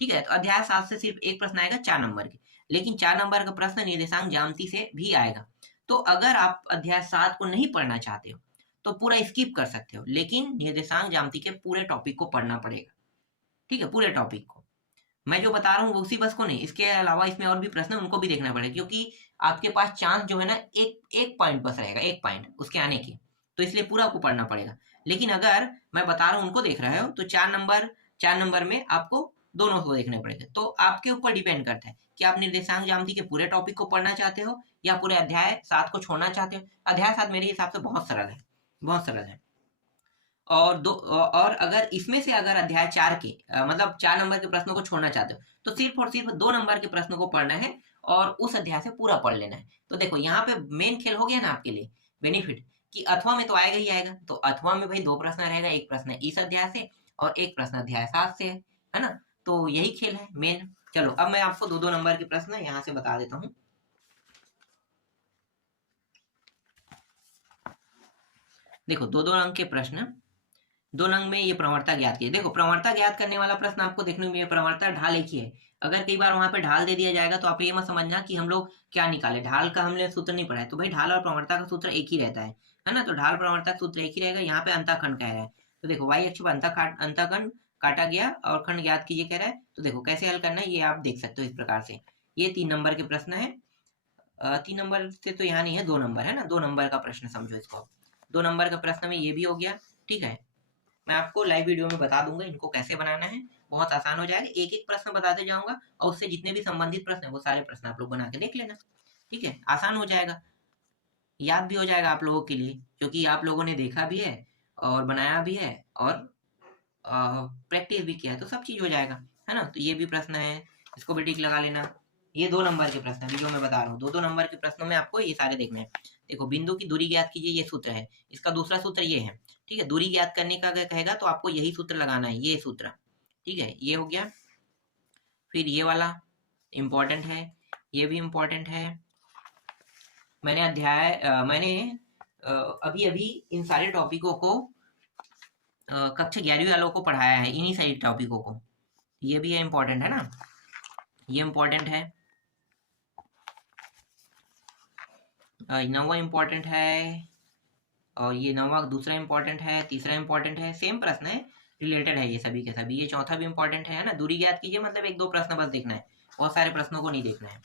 ठीक है, तो अध्याय 7 से सिर्फ एक प्रश्न आएगा 4 नंबर के, लेकिन 4 नंबर का प्रश्न निर्देशांक ज्यामिति से भी आएगा। तो अगर आप अध्याय 7 को नहीं पढ़ना चाहते हो तो पूरा स्किप कर सकते हो, लेकिन निर्देशांक ज्यामिति के पूरे टॉपिक को पढ़ना पड़ेगा। ठीक है, पूरे टॉपिक को मैं जो बता रहा हूँ उसी बस को नहीं, इसके अलावा इसमें और भी प्रश्न उनको भी देखना पड़ेगा, क्योंकि आपके पास चांस जो है ना एक पॉइंट बस रहेगा, एक पॉइंट उसके आने की, तो इसलिए पूरा को पढ़ना पड़ेगा। लेकिन अगर मैं बता रहा हूँ उनको देख रहे हो तो 4 नंबर में आपको दोनों को देखने पड़ेगा। तो आपके ऊपर डिपेंड करता है कि आप निर्देशांक ज्यामिति के पूरे टॉपिक को पढ़ना चाहते हो या पूरे अध्याय 7 को छोड़ना चाहते हो। अध्याय 7 मेरे हिसाब से बहुत सरल है, बहुत सरल है। और अगर इसमें से अगर अध्याय 4 के मतलब 4 नंबर के प्रश्नों को छोड़ना चाहते हो तो सिर्फ और सिर्फ 2 नंबर के प्रश्नों को पढ़ना है और उस अध्याय से पूरा पढ़ लेना है। तो देखो यहाँ पे मेन खेल हो गया ना आपके लिए बेनिफिट, कि अथवा में तो आएगा ही आएगा। तो अथवा में भाई 2 प्रश्न रहेगा, एक प्रश्न इस अध्याय से और एक प्रश्न अध्याय 7 से है ना। तो यही खेल है मेन। चलो अब मैं आपको 2-2 नंबर के प्रश्न यहाँ से बता देता हूँ। देखो 2-2 अंक के प्रश्न, 2 नंग में ये प्रवणता ज्ञात की। देखो प्रवणता ज्ञात करने वाला प्रश्न आपको देखने को मिलेगा, प्रवणता ढाल एक ही है। अगर कई बार वहां पे ढाल दे दिया जाएगा तो आप ये मत समझना कि हम लोग क्या निकाले, ढाल का हमने सूत्र नहीं पढ़ा है। तो भाई ढाल और प्रवणता का सूत्र एक ही रहता है ना। तो ढाल प्रवणता का सूत्र एक ही रहेगा। यहाँ पे अंतःखंड कह रहा है, तो देखो वाई अक्ष पर अंतःखंड काटा गया और खंड ज्ञात कीजिए कह रहा है। तो देखो कैसे हल करना है ये आप देख सकते हो इस प्रकार से। ये 3 नंबर के प्रश्न है। 3 नंबर से तो यहाँ नहीं है, 2 नंबर है ना, 2 नंबर का प्रश्न समझो इसको। 2 नंबर का प्रश्न में ये भी हो गया। ठीक है, मैं आपको लाइव वीडियो में बता दूंगा इनको कैसे बनाना है, बहुत आसान हो जाएगा। एक एक प्रश्न बताते जाऊंगा और उससे जितने भी संबंधित प्रश्न है वो सारे प्रश्न आप लोग बना के देख लेना। ठीक है, आसान हो जाएगा, याद भी हो जाएगा आप लोगों के लिए, क्योंकि आप लोगों ने देखा भी है और बनाया भी है और प्रैक्टिस भी किया है, तो सब चीज हो जाएगा, है ना। तो ये भी प्रश्न है, इसको भी टिक लगा लेना। ये 2 नंबर के प्रश्न है जो मैं बता रहा हूँ। 2-2 नंबर के प्रश्नों में आपको ये सारे देखने हैं। देखो बिंदु की दूरी ज्ञात कीजिए, ये सूत्र है। इसका दूसरा सूत्र ये है। ठीक है, दूरी ज्ञात करने का अगर कहेगा तो आपको यही सूत्र लगाना है, ये सूत्र। ठीक है, ये हो गया। फिर ये वाला इंपॉर्टेंट है, ये भी इंपॉर्टेंट है। मैंने अभी अभी इन सारे टॉपिकों को कक्षा 11वीं वालों को पढ़ाया है इन्हीं सारी टॉपिकों को। ये भी है इम्पोर्टेंट है ना, ये इम्पोर्टेंट है। 9वां इम्पोर्टेंट है, और ये 9वां दूसरा इम्पोर्टेंट है, तीसरा इम्पोर्टेंट है, सेम प्रश्न है, रिलेटेड है ये सभी के सभी। ये चौथा भी इम्पोर्टेंट है ना। दूरी ज्ञात कीजिए मतलब 1-2 प्रश्न बस देखना है, बहुत सारे प्रश्नों को नहीं देखना है।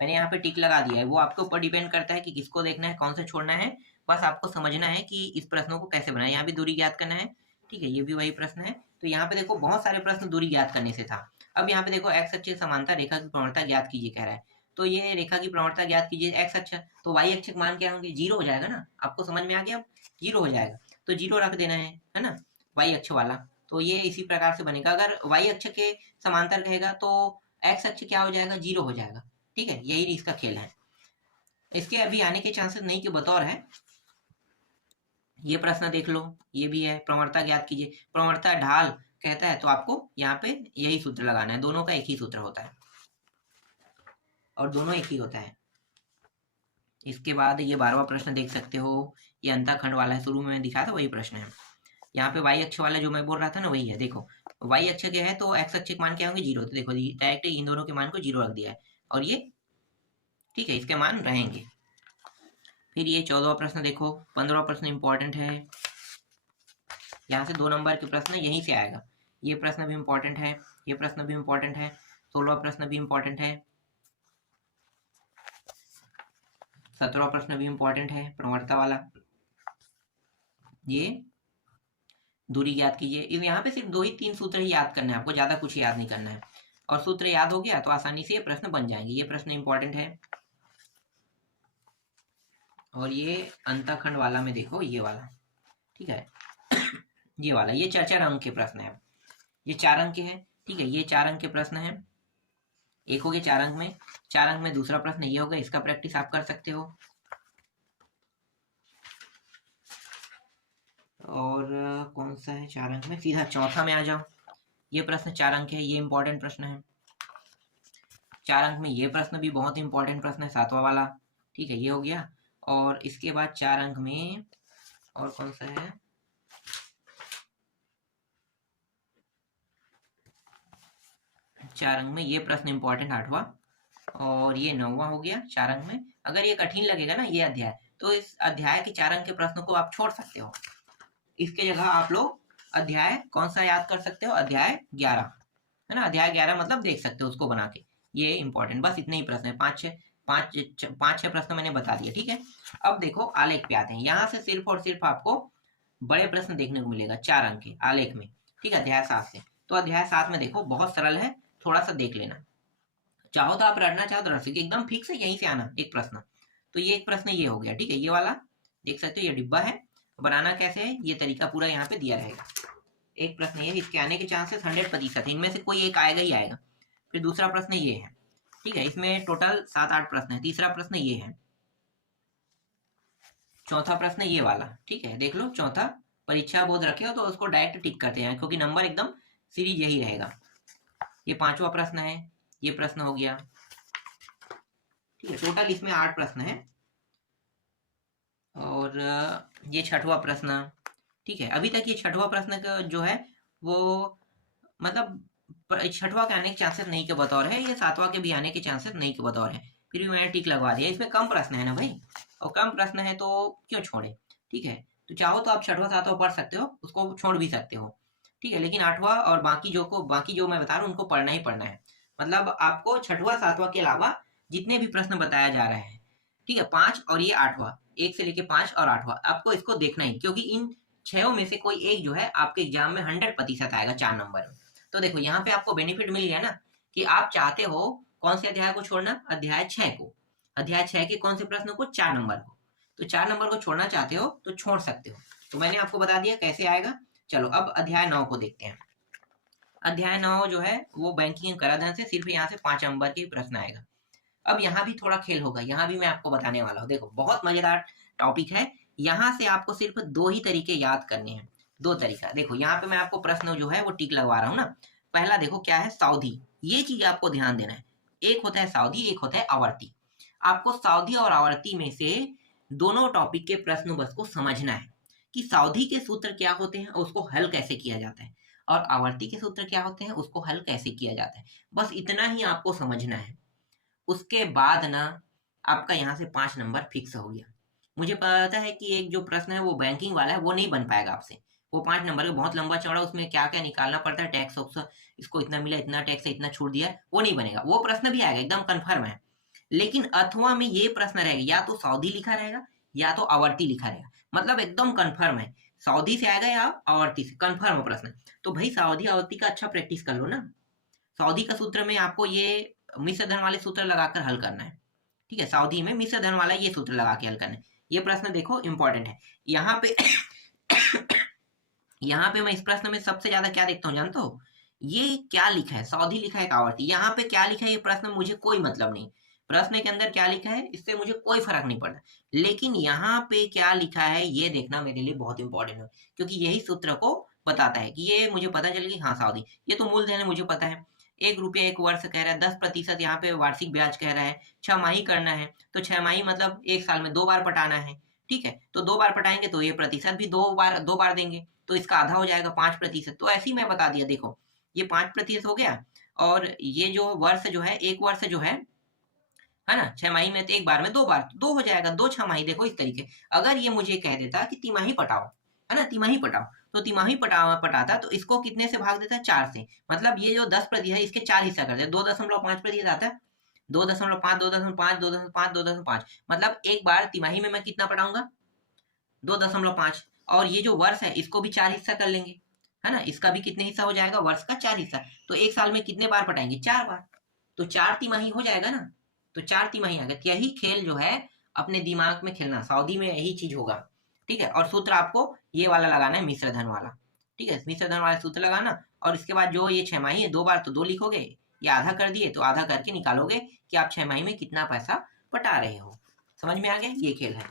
मैंने यहाँ पे टिक लगा दिया है, वो आपके ऊपर डिपेंड करता है कि किसको देखना है, कौन से छोड़ना है। बस आपको समझना है कि इस प्रश्नों को कैसे बनाए। यहाँ भी दूरी ज्ञात करना है, ठीक है, ये भी वही प्रश्न है। तो यहाँ पे देखो बहुत सारे प्रश्न दूरी ज्ञात करने से था। अब यहाँ पे देखो एक्स अक्ष समांतर रेखा की प्रवणता ज्ञात कीजिए कह रहा है। तो ये रेखा की प्रवणता ज्ञात कीजिए एक्स अक्ष, तो वाई अक्ष के मान क्या होंगे, 0 हो जाएगा ना। आपको समझ में आ गया, अब 0 हो जाएगा तो 0 रख देना है ना, वाई अक्ष वाला। तो ये इसी प्रकार से बनेगा। अगर वाई अक्ष के समांतर कहेगा तो एक्स अक्ष क्या हो जाएगा, 0 हो जाएगा। ठीक है, यही इसका खेल है। इसके अभी आने के चांसेस नहीं के बतौर है। ये प्रश्न देख लो, ये भी है, प्रवणता ज्ञात कीजिए। प्रवणता ढाल कहता है तो आपको यहाँ पे यही सूत्र लगाना है, दोनों का एक ही सूत्र होता है और दोनों एक ही होता है। इसके बाद ये 12वां प्रश्न देख सकते हो, ये अंतःखंड वाला है, शुरू में मैं दिखाया था वही प्रश्न है। यहाँ पे वाई अक्ष वाला जो मैं बोल रहा था ना वही है। देखो वाई अक्ष के है तो एक्स अक्ष के मान क्या होंगे, 0। तो देखो डायरेक्ट इन दोनों के मान को 0 रख दिया है और ये ठीक है, इसके मान रहेंगे। फिर ये 14वां प्रश्न देखो, 15वां प्रश्न इंपॉर्टेंट है। यहाँ से 2 नंबर के प्रश्न यहीं से आएगा। ये प्रश्न भी इंपॉर्टेंट है, ये प्रश्न भी इंपॉर्टेंट है, 16वां प्रश्न भी इंपॉर्टेंट है, 17वां प्रश्न भी इंपॉर्टेंट है प्रवणता वाला। ये दूरी याद कीजिए। यहाँ पे सिर्फ 2 ही 3 सूत्र ही याद करना है आपको, ज्यादा कुछ याद नहीं करना है। और सूत्र याद हो गया तो आसानी से ये प्रश्न बन जाएंगे। ये प्रश्न इंपॉर्टेंट है। और ये अंतःखंड वाला में देखो, ये वाला ठीक है, ये वाला, ये 4 अंक के प्रश्न है। ये 4 अंक के हैं, ठीक है, ये 4 अंक के प्रश्न है। एक हो गया 4 अंक में, 4 अंक में दूसरा प्रश्न ये होगा, इसका प्रैक्टिस आप कर सकते हो। और कौन सा है 4 अंक में, सीधा चौथा में आ जाओ। ये प्रश्न 4 अंक है, ये इंपॉर्टेंट प्रश्न है। 4 अंक में ये प्रश्न भी बहुत इंपॉर्टेंट प्रश्न है, 7वां वाला, ठीक है, ये हो गया। और इसके बाद 4 अंक में और कौन सा है, चार अंक में ये प्रश्न इंपॉर्टेंट 8वां, और ये 9वां हो गया 4 अंक में। अगर ये कठिन लगेगा ना ये अध्याय, तो इस अध्याय के 4 अंक के प्रश्नों को आप छोड़ सकते हो। इसके जगह आप लोग अध्याय कौन सा याद कर सकते हो, अध्याय 11 है ना, अध्याय 11 मतलब देख सकते हो उसको बना के। ये इंपॉर्टेंट, बस इतने ही प्रश्न है, 5-6 प्रश्न मैंने बता दिए, ठीक है। अब देखो आलेख पे आते हैं। यहाँ से सिर्फ और सिर्फ आपको बड़े प्रश्न देखने को मिलेगा 4 अंक के आलेख में, ठीक है, अध्याय 7 से। तो अध्याय 7 में देखो बहुत सरल है, थोड़ा सा देख लेना। चाहो तो आप रटना चाहो तो रट सकते, एकदम फिक्स है यहीं से आना एक प्रश्न। तो ये एक प्रश्न ये हो गया, ठीक है, ये वाला देख सकते हो, ये डिब्बा है। बनाना कैसे है, ये तरीका पूरा यहाँ पे दिया रहेगा। एक प्रश्न ये, इसके आने के चांसेस 100% है, इनमें से कोई एक आएगा ही आएगा। फिर दूसरा प्रश्न ये है, ठीक है, इसमें टोटल 7-8 प्रश्न है। तीसरा प्रश्न ये है, चौथा प्रश्न ये वाला, ठीक है, देख लो चौथा, परीक्षा बोध रखे हो तो उसको डायरेक्ट टिक करते हैं क्योंकि नंबर एकदम सीरीज यही रहेगा। ये 5वां प्रश्न है, ये प्रश्न हो गया, ठीक है, टोटल इसमें 8 प्रश्न है। और ये 6वां प्रश्न, ठीक है। अभी तक ये 6वां प्रश्न का जो है वो मतलब 6वां के आने के चांसेस नहीं के बतौर है, ये 7वां के भी आने के चांसेस नहीं के बतौर है। फिर भी मैंने टिक लगवा दिया, इसमें कम प्रश्न है ना भाई, और कम प्रश्न है तो क्यों छोड़े, ठीक है। तो चाहो तो आप 6वां 7वां पढ़ सकते हो, उसको छोड़ भी सकते हो, ठीक है, लेकिन 8वां और बाकी जो मैं बता रहा हूँ उनको पढ़ना ही पढ़ना है। मतलब आपको 6वां 7वां के अलावा जितने भी प्रश्न बताया जा रहे हैं, ठीक है, 5 और ये 8वां, 1 से लेके 5 और 8वां, आपको इसको देखना ही, क्योंकि इन 6 में से कोई एक जो है आपके एग्जाम में 100% आएगा 4 नंबर में। तो देखो यहाँ पे आपको बेनिफिट मिल गया ना कि आप चाहते हो कौन से अध्याय को छोड़ना, अध्याय 6 को, अध्याय 6 के कौन से प्रश्न को, 4 नंबर को। तो 4 नंबर को छोड़ना चाहते हो तो छोड़ सकते हो। तो मैंने आपको बता दिया कैसे आएगा। चलो अब अध्याय 9 को देखते हैं। अध्याय 9 जो है वो बैंकिंग कराधान से सिर्फ यहाँ से 5 नंबर के प्रश्न आएगा। अब यहाँ भी थोड़ा खेल होगा, यहाँ भी मैं आपको बताने वाला हूँ। देखो बहुत मजेदार टॉपिक है। यहाँ से आपको सिर्फ 2 ही तरीके याद करने हैं, 2 तरीका। देखो यहाँ पे मैं आपको प्रश्न जो है वो टिक लगवा रहा हूँ ना। पहला देखो क्या है, सावधि, ये चीज आपको ध्यान देना है। एक होता है सावधि, एक होता है आवर्ती। आपको सावधि और आवर्ती में से दोनों टॉपिक के प्रश्न बस को समझना है कि सावधि के सूत्र क्या होते हैं और उसको हल कैसे किया जाता है, और आवर्ती के सूत्र क्या होते हैं, उसको हल कैसे किया जाता है। बस इतना ही आपको समझना है। उसके बाद ना आपका यहाँ से 5 नंबर फिक्स हो गया। मुझे पता है कि एक जो प्रश्न है वो बैंकिंग वाला है, वो नहीं बन पाएगा आपसे। वो 5 नंबर का बहुत लंबा चौड़ा, उसमें क्या-क्या निकालना पड़ता है, टैक्स वैक्स, इसको इतना मिला, इतना टैक्स है, इतना छूट दिया है, वो नहीं बनेगा। वो प्रश्न भी आएगा, एकदम कन्फर्म है। लेकिन अथवा में ये प्रश्न रहेगा, या तो सावधि लिखा रहेगा या तो आवर्ती लिखा रहेगा। मतलब एकदम कन्फर्म है, सावधि से आएगा या आवर्ती से, कन्फर्म प्रश्न। तो भाई सावधि आवर्ती का अच्छा प्रैक्टिस कर लो ना। सावधि का सूत्र में आपको ये मिश्र धन वाले सूत्र लगाकर हल करना है। ठीक है, सावधि में मिश्र धन वाला ये सूत्र लगा के हल करना है। ये प्रश्न देखो इंपॉर्टेंट है। यहाँ पे यहाँ पे मैं इस प्रश्न में सबसे ज्यादा क्या देखता हूँ जानते हो, ये क्या लिखा है, सावधि लिखा है आवर्ती। यहाँ पे क्या लिखा है ये प्रश्न मुझे कोई मतलब नहीं, प्रश्न के अंदर क्या लिखा है इससे मुझे कोई फर्क नहीं पड़ता। लेकिन यहाँ पे क्या लिखा है ये देखना मेरे लिए बहुत इंपॉर्टेंट है, क्योंकि यही सूत्र को बताता है कि ये मुझे पता चल गई। हाँ सावधि, ये तो मूलधन है, मुझे पता है। 1 रुपया 1 वर्ष कह रहा है, 10% यहाँ पे वार्षिक ब्याज कह रहा है, 6 करना है, तो 6 मतलब 1 साल में 2 बार पटाना है। ठीक है, तो 2 बार पटाएंगे तो ये प्रतिशत भी 2 बार देंगे, तो इसका आधा हो जाएगा 5%। तो ऐसे ही मैं बता दिया, देखो ये 5% हो गया, और ये जो वर्ष जो है, 1 वर्ष जो है ना, 6 में तो 1 बार में 2 बार, तो 2 हो जाएगा, 2 6 देखो इस तरीके। अगर ये मुझे कह देता कि तिमाही पटाओ, है ना, तिमाही पटाओ, तो तिमाही पटाता तो इसको कितने से भाग देता, 4 से। मतलब ये जो 10% है इसके 4 हिस्सा कर दे, 2.5% आता है, 2.5, 2.5, 2.5, 2.5। मतलब एक बार तिमाही में मैं कितना पटाऊंगा, 2.5। और ये जो वर्ष है इसको भी 4 हिस्सा कर लेंगे, है ना, इसका भी कितने हिस्सा हो जाएगा, वर्ष का 4 हिस्सा। तो एक साल में कितने बार पटाएंगे, 4 बार, तो 4 तिमाही हो जाएगा ना। तो 4 तिमाही आ गया। यही खेल जो है अपने दिमाग में खेलना, सावधि में यही चीज होगा। ठीक है, और सूत्र आपको ये वाला लगाना है, मिश्र धन वाला। ठीक है, मिश्र धन वाला सूत्र लगाना, और इसके बाद जो ये 6 है 2 बार तो 2 लिखोगे, ये आधा कर दिए तो आधा करके निकालोगे कि आप 6 में कितना पैसा पटा रहे हो। समझ में आ गया, ये खेल है,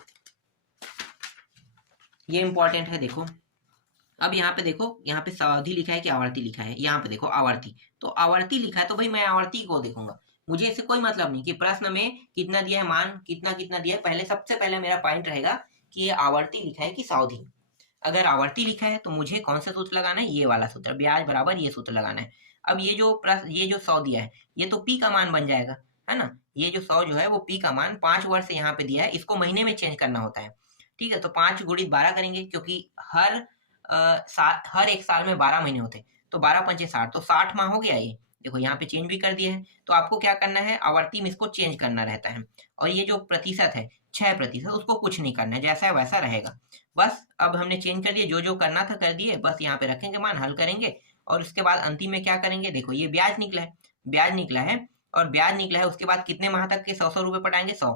ये इंपॉर्टेंट है। देखो अब यहाँ पे देखो, यहाँ पे सावधि लिखा है कि आवर्ती लिखा है, यहाँ पे देखो आवर्ती, तो आवर्ती लिखा है तो भाई मैं आवर्ती को देखूंगा, मुझे इससे कोई मतलब नहीं कि प्रश्न में कितना दिया है, मान कितना कितना दिया है। पहले सबसे पहले मेरा पॉइंट रहेगा कि ये आवर्ती लिखा है कि सावधि। अगर आवर्ती लिखा है तो मुझे कौन सा सूत्र लगाना है, ये वाला सूत्र, ब्याज बराबर ये सूत्र लगाना है। अब ये जो प्रश्न, ये जो 100 दिया है, ये तो पी का मान बन जाएगा, है ना। ये जो 100 जो है वो पी का मान 5 वर्ष यहाँ पे दिया है, इसको महीने में चेंज करना होता है। ठीक है, तो 5 गुणित 12 करेंगे, क्योंकि हर एक साल में 12 महीने होते हैं, तो 12 पंचे 60, तो 60 माह हो गया ये। देखो यहाँ पे चेंज भी कर दिया है, तो आपको क्या करना है, आवर्ती में इसको चेंज करना रहता है। और ये जो प्रतिशत है 6%, उसको कुछ नहीं करना है, जैसा है वैसा रहेगा। बस अब हमने चेंज कर दिया, जो जो करना था कर दिए, बस यहाँ पे रखेंगे मान, हल करेंगे, और उसके बाद अंतिम में क्या करेंगे, देखो ये ब्याज निकला है, ब्याज निकला है, और ब्याज निकला है, उसके बाद कितने माह तक के 100 रुपए पटाएंगे, 100,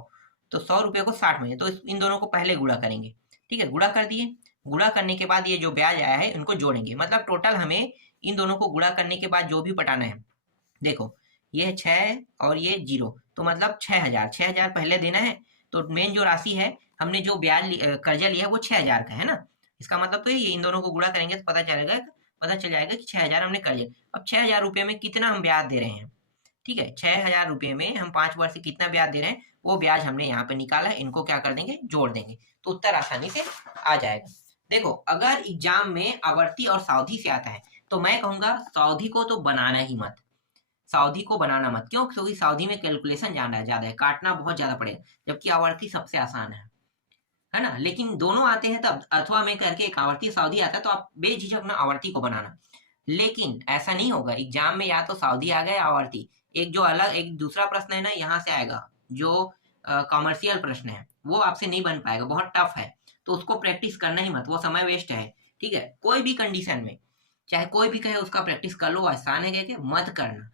तो 100 रुपए को 60 महीने, तो इन दोनों को पहले गुणा करेंगे। ठीक है, गुणा कर दिए, गुणा करने के बाद ये जो ब्याज आया है इनको जोड़ेंगे, मतलब टोटल हमें इन दोनों को गुणा करने के बाद जो भी पटाना है, देखो ये है 6 और ये 0, तो मतलब 6,000 पहले देना है। तो मेन जो राशि है, हमने जो ब्याज कर्जा लिया है वो 6,000 का है ना। इसका मतलब तो ये इन दोनों को गुणा करेंगे तो पता चल जाएगा कि 6,000 हमने कर्जा। अब 6,000 रुपये में कितना हम ब्याज दे रहे हैं, ठीक है, 6,000 रुपये में हम 5 वर्ष से कितना ब्याज दे रहे हैं, वो ब्याज हमने यहाँ पे निकाला है, इनको क्या कर देंगे, जोड़ देंगे, तो उत्तर आसानी से आ जाएगा। देखो अगर एग्जाम में आवर्ती और सावधि से आता है तो मैं कहूंगा सावधि को तो बनाना ही मत, सावधि को बनाना मत। क्यों, क्योंकि सावधि में कैलकुलेशन ज्यादा है, काटना बहुत ज्यादा पड़ेगा, जबकि आवर्ती सबसे आसान है ना। लेकिन दोनों आते हैं तब, अथवा में करके एक आवर्ती सावधि आता है, तो आप बेझिझक अपना आवर्ती को बनाना। लेकिन ऐसा नहीं होगा, एग्जाम में या तो सावधि आ गया या आवर्ती, एक जो अलग एक दूसरा प्रश्न है ना यहाँ से आएगा, जो कॉमर्शियल प्रश्न है, वो आपसे नहीं बन पाएगा, बहुत टफ है, तो उसको प्रैक्टिस करना ही मत, वो समय वेस्ट है। ठीक है, कोई भी कंडीशन में चाहे कोई भी कहे उसका प्रैक्टिस कर लो, आसान है क्या, मत करना।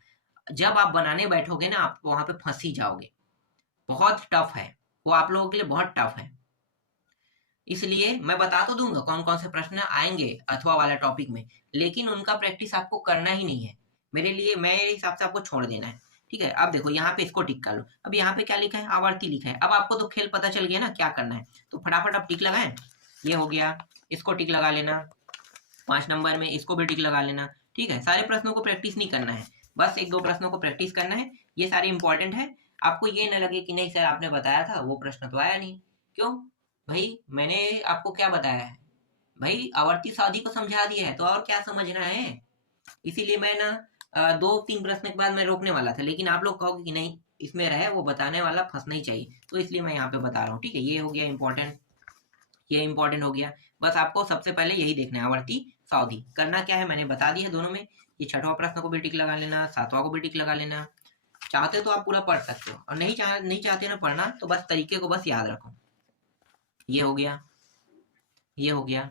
जब आप बनाने बैठोगे ना, आप वहां पे फंस ही जाओगे, बहुत टफ है वो, आप लोगों के लिए बहुत टफ है। इसलिए मैं बता तो दूंगा कौन कौन से प्रश्न आएंगे अथवा वाला टॉपिक में, लेकिन उनका प्रैक्टिस आपको करना ही नहीं है, मेरे हिसाब से आपको छोड़ देना है। ठीक है, अब देखो यहाँ पे इसको टिक कर लो। अब यहाँ पे क्या लिखा है, आवर्ती लिखा है। अब आपको तो खेल पता चल गया ना क्या करना है, तो फटाफट आप टिक लगाएं, ये हो गया, इसको टिक लगा लेना, 5 नंबर में इसको भी टिक लगा लेना। ठीक है, सारे प्रश्नों को प्रैक्टिस नहीं करना है, बस 1-2 प्रश्नों को प्रैक्टिस करना है, ये सारे इंपॉर्टेंट है। आपको ये न लगे कि नहीं सर आपने बताया था वो प्रश्न तो आया नहीं, क्यों भाई, मैंने आपको क्या बताया है, भाई आवर्ती सावधि को समझा दिया है तो और क्या समझना है। इसीलिए मैं ना 2-3 प्रश्न के बाद मैं रोकने वाला था, लेकिन आप लोग कहोगे कि नहीं इसमें रहे, वो बताने वाला फंसना ही चाहिए, तो इसलिए मैं यहाँ पे बता रहा हूँ। ठीक है, ये हो गया इंपॉर्टेंट, ये इंपॉर्टेंट हो गया। बस आपको सबसे पहले यही देखना है, आवर्ती सावधि करना क्या है मैंने बता दिया दोनों में। ये छठवां प्रश्न को भी टिक लगा लेना, सातवां को भी टिक लगा लेना। चाहते तो आप पूरा पढ़ सकते हो, और नहीं चाहते ना पढ़ना तो बस तरीके को बस याद रखो। ये हो गया, ये हो गया,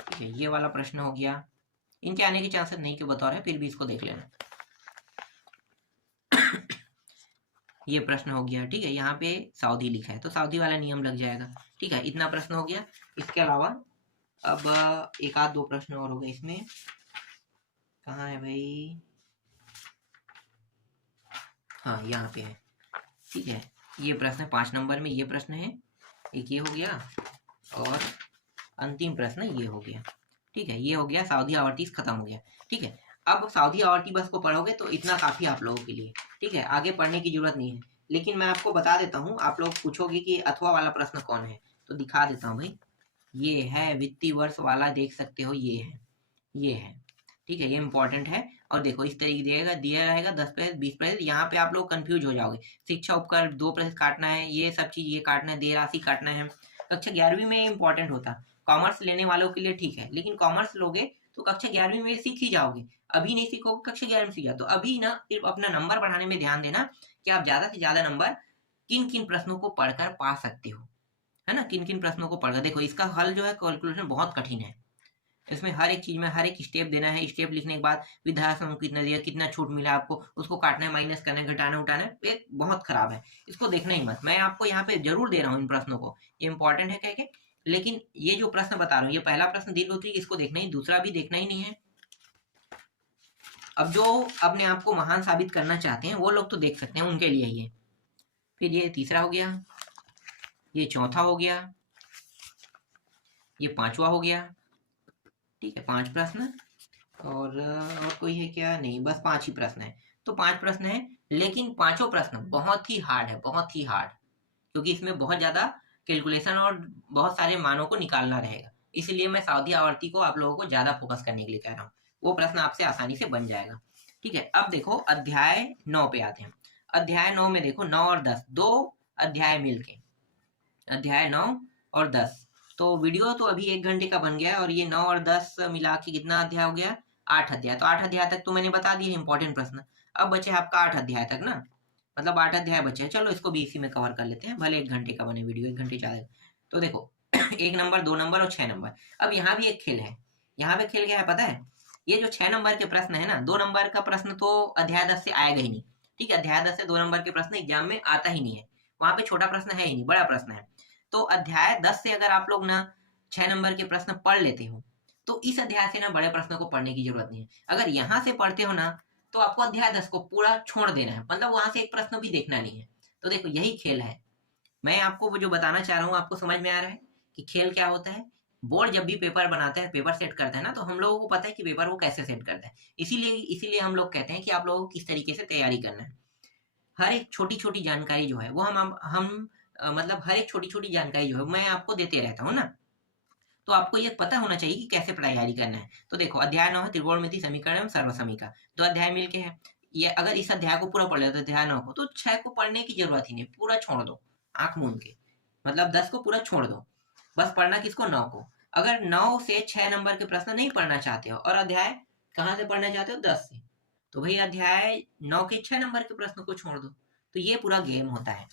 ठीक है, ये वाला प्रश्न हो गया। इनके आने के चांसेस नहीं क्यों बता रहे, फिर भी इसको देख लेना। ये प्रश्न हो गया, ठीक है, यहाँ पे सावधि लिखा है तो सावधि वाला नियम लग जाएगा। ठीक है, इतना प्रश्न हो गया। इसके अलावा अब एक आध दो प्रश्न और हो गए इसमें। कहाँ है भाई, हाँ यहाँ पे है। ठीक है, ये प्रश्न 5 नंबर में, ये प्रश्न है एक, ये हो गया, और अंतिम प्रश्न ये हो गया। ठीक है, ये हो गया, सावधि आवर्ती खत्म हो गया। ठीक है, अब सावधि आवर्ती बस को पढ़ोगे तो इतना काफी आप लोगों के लिए। ठीक है, आगे पढ़ने की जरूरत नहीं है, लेकिन मैं आपको बता देता हूँ। आप लोग पूछोगे कि अथवा वाला प्रश्न कौन है, तो दिखा देता हूँ भाई। ये है वित्तीय वर्ष वाला, देख सकते हो, ये है, ये है। ठीक है, ये इंपॉर्टेंट है। और देखो इस तरीके दिया रहेगा 10%, 20%। यहाँ पे आप लोग कंफ्यूज हो जाओगे। शिक्षा उपकर 2% काटना है, ये सब चीज ये काटना है, देय राशि काटना है। कक्षा 11वीं में इंपॉर्टेंट होता। कॉमर्स लेने वालों के लिए ठीक है, लेकिन कॉमर्स लोगे तो कक्षा 11वीं में सीख ही जाओगे। अभी नहीं सीखोगे, कक्षा 11वीं में सीख जाओ। तो अभी ना सिर्फ अपना नंबर बढ़ाने में ध्यान देना कि आप ज्यादा से ज्यादा नंबर किन किन प्रश्नों को पढ़कर पा सकते हो, है ना, किन किन प्रश्नों को पढ़कर। देखो इसका हल जो है कैलकुलेशन बहुत कठिन है। इसमें हर एक चीज में हर एक स्टेप देना है। स्टेप लिखने के बाद विधायक कितना दिया, कितना छूट मिला आपको, उसको काटना है, माइनस करना है, घटाना उठाना है। एक बहुत खराब है, इसको देखना ही मत। मैं आपको यहाँ पे जरूर दे रहा हूँ इन प्रश्नों को, ये इंपॉर्टेंट है कह के। लेकिन ये जो प्रश्न बता रहा हूँ, ये पहला प्रश्न दिल होती है, इसको देखना ही, दूसरा भी देखना ही नहीं है। अब जो अपने आप को महान साबित करना चाहते हैं वो लोग तो देख सकते हैं, उनके लिए ये। फिर ये तीसरा हो गया, ये चौथा हो गया, ये पांचवा हो गया। ठीक है, 5 प्रश्न। और कोई है क्या, नहीं, बस 5 ही प्रश्न है। तो 5 प्रश्न है, लेकिन पांचों प्रश्न बहुत ही हार्ड है, बहुत ही हार्ड, क्योंकि इसमें बहुत ज्यादा कैलकुलेशन और बहुत सारे मानों को निकालना रहेगा। इसलिए मैं सावधि आवर्ती को आप लोगों को ज्यादा फोकस करने के लिए कह रहा हूँ। वो प्रश्न आपसे आसानी से बन जाएगा। ठीक है, अब देखो अध्याय 9 पे आते हैं। अध्याय 9 में देखो 9 और 10 दो अध्याय मिलके, अध्याय 9 और 10। तो वीडियो तो अभी 1 घंटे का बन गया, और ये 9 और 10 मिला के कितना अध्याय हो गया, 8 अध्याय। तो 8 अध्याय तक तो मैंने बता दिए इंपॉर्टेंट प्रश्न। अब बचे आपका 8 अध्याय तक ना, मतलब 8 अध्याय बचे हैं। चलो इसको भी इसी में कवर कर लेते हैं, भले 1 घंटे का बने वीडियो, 1 घंटे ज्यादा। तो देखो 1 नंबर, 2 नंबर और 6 नंबर। अब यहाँ भी एक खेल है। यहाँ पे खेल क्या है पता है, ये जो 6 नंबर के प्रश्न है ना, 2 नंबर का प्रश्न तो अध्याय 10 से आएगा ही नहीं। ठीक है, अध्याय 10 से 2 नंबर के प्रश्न एग्जाम में आता ही नहीं है। वहां पे छोटा प्रश्न है ही नहीं, बड़ा प्रश्न है। तो अध्याय 10 से अगर आप लोग ना 6 नंबर के प्रश्न पढ़ लेते हो, तो इस अध्याय से ना बड़े प्रश्नों को पढ़ने की जरूरत नहीं है। अगर यहाँ से पढ़ते हो ना, तो आपको अध्याय 10 को पूरा छोड़ देना है, मतलब वहां से एक प्रश्न भी देखना नहीं है। तो देखो यही खेल है। मैं आपको वो जो बताना चाह रहा हूँ, आपको समझ में आ रहा है कि खेल क्या होता है। बोर्ड जब भी पेपर बनाता है, पेपर सेट करता है ना, तो हम लोगों को पता है कि पेपर वो कैसे सेट करता है। इसीलिए हम लोग कहते हैं कि आप लोगों को किस तरीके से तैयारी करना है। हर एक छोटी छोटी जानकारी जो है वो मतलब हर एक छोटी छोटी जानकारी जो है मैं आपको देते रहता हूँ ना, तो आपको ये पता होना चाहिए कि कैसे तैयारी करना है। तो देखो अध्याय 9 है त्रिकोणमिति समीकरण एवं सर्वसमीका, 2 अध्याय मिलके है। ये अगर इस अध्याय को पूरा पढ़ लेते हो, अध्याय 9 को, तो 6 को पढ़ने की जरूरत ही नहीं, पूरा छोड़ दो आंख मूंद के। मतलब 10 को पूरा छोड़ दो, बस पढ़ना किसको, 9 को। अगर 9 से 6 नंबर के प्रश्न नहीं पढ़ना चाहते हो, और अध्याय कहाँ से पढ़ना चाहते हो, 10 से, तो भाई अध्याय 9 के 6 नंबर के प्रश्न को छोड़ दो। तो ये पूरा गेम होता है।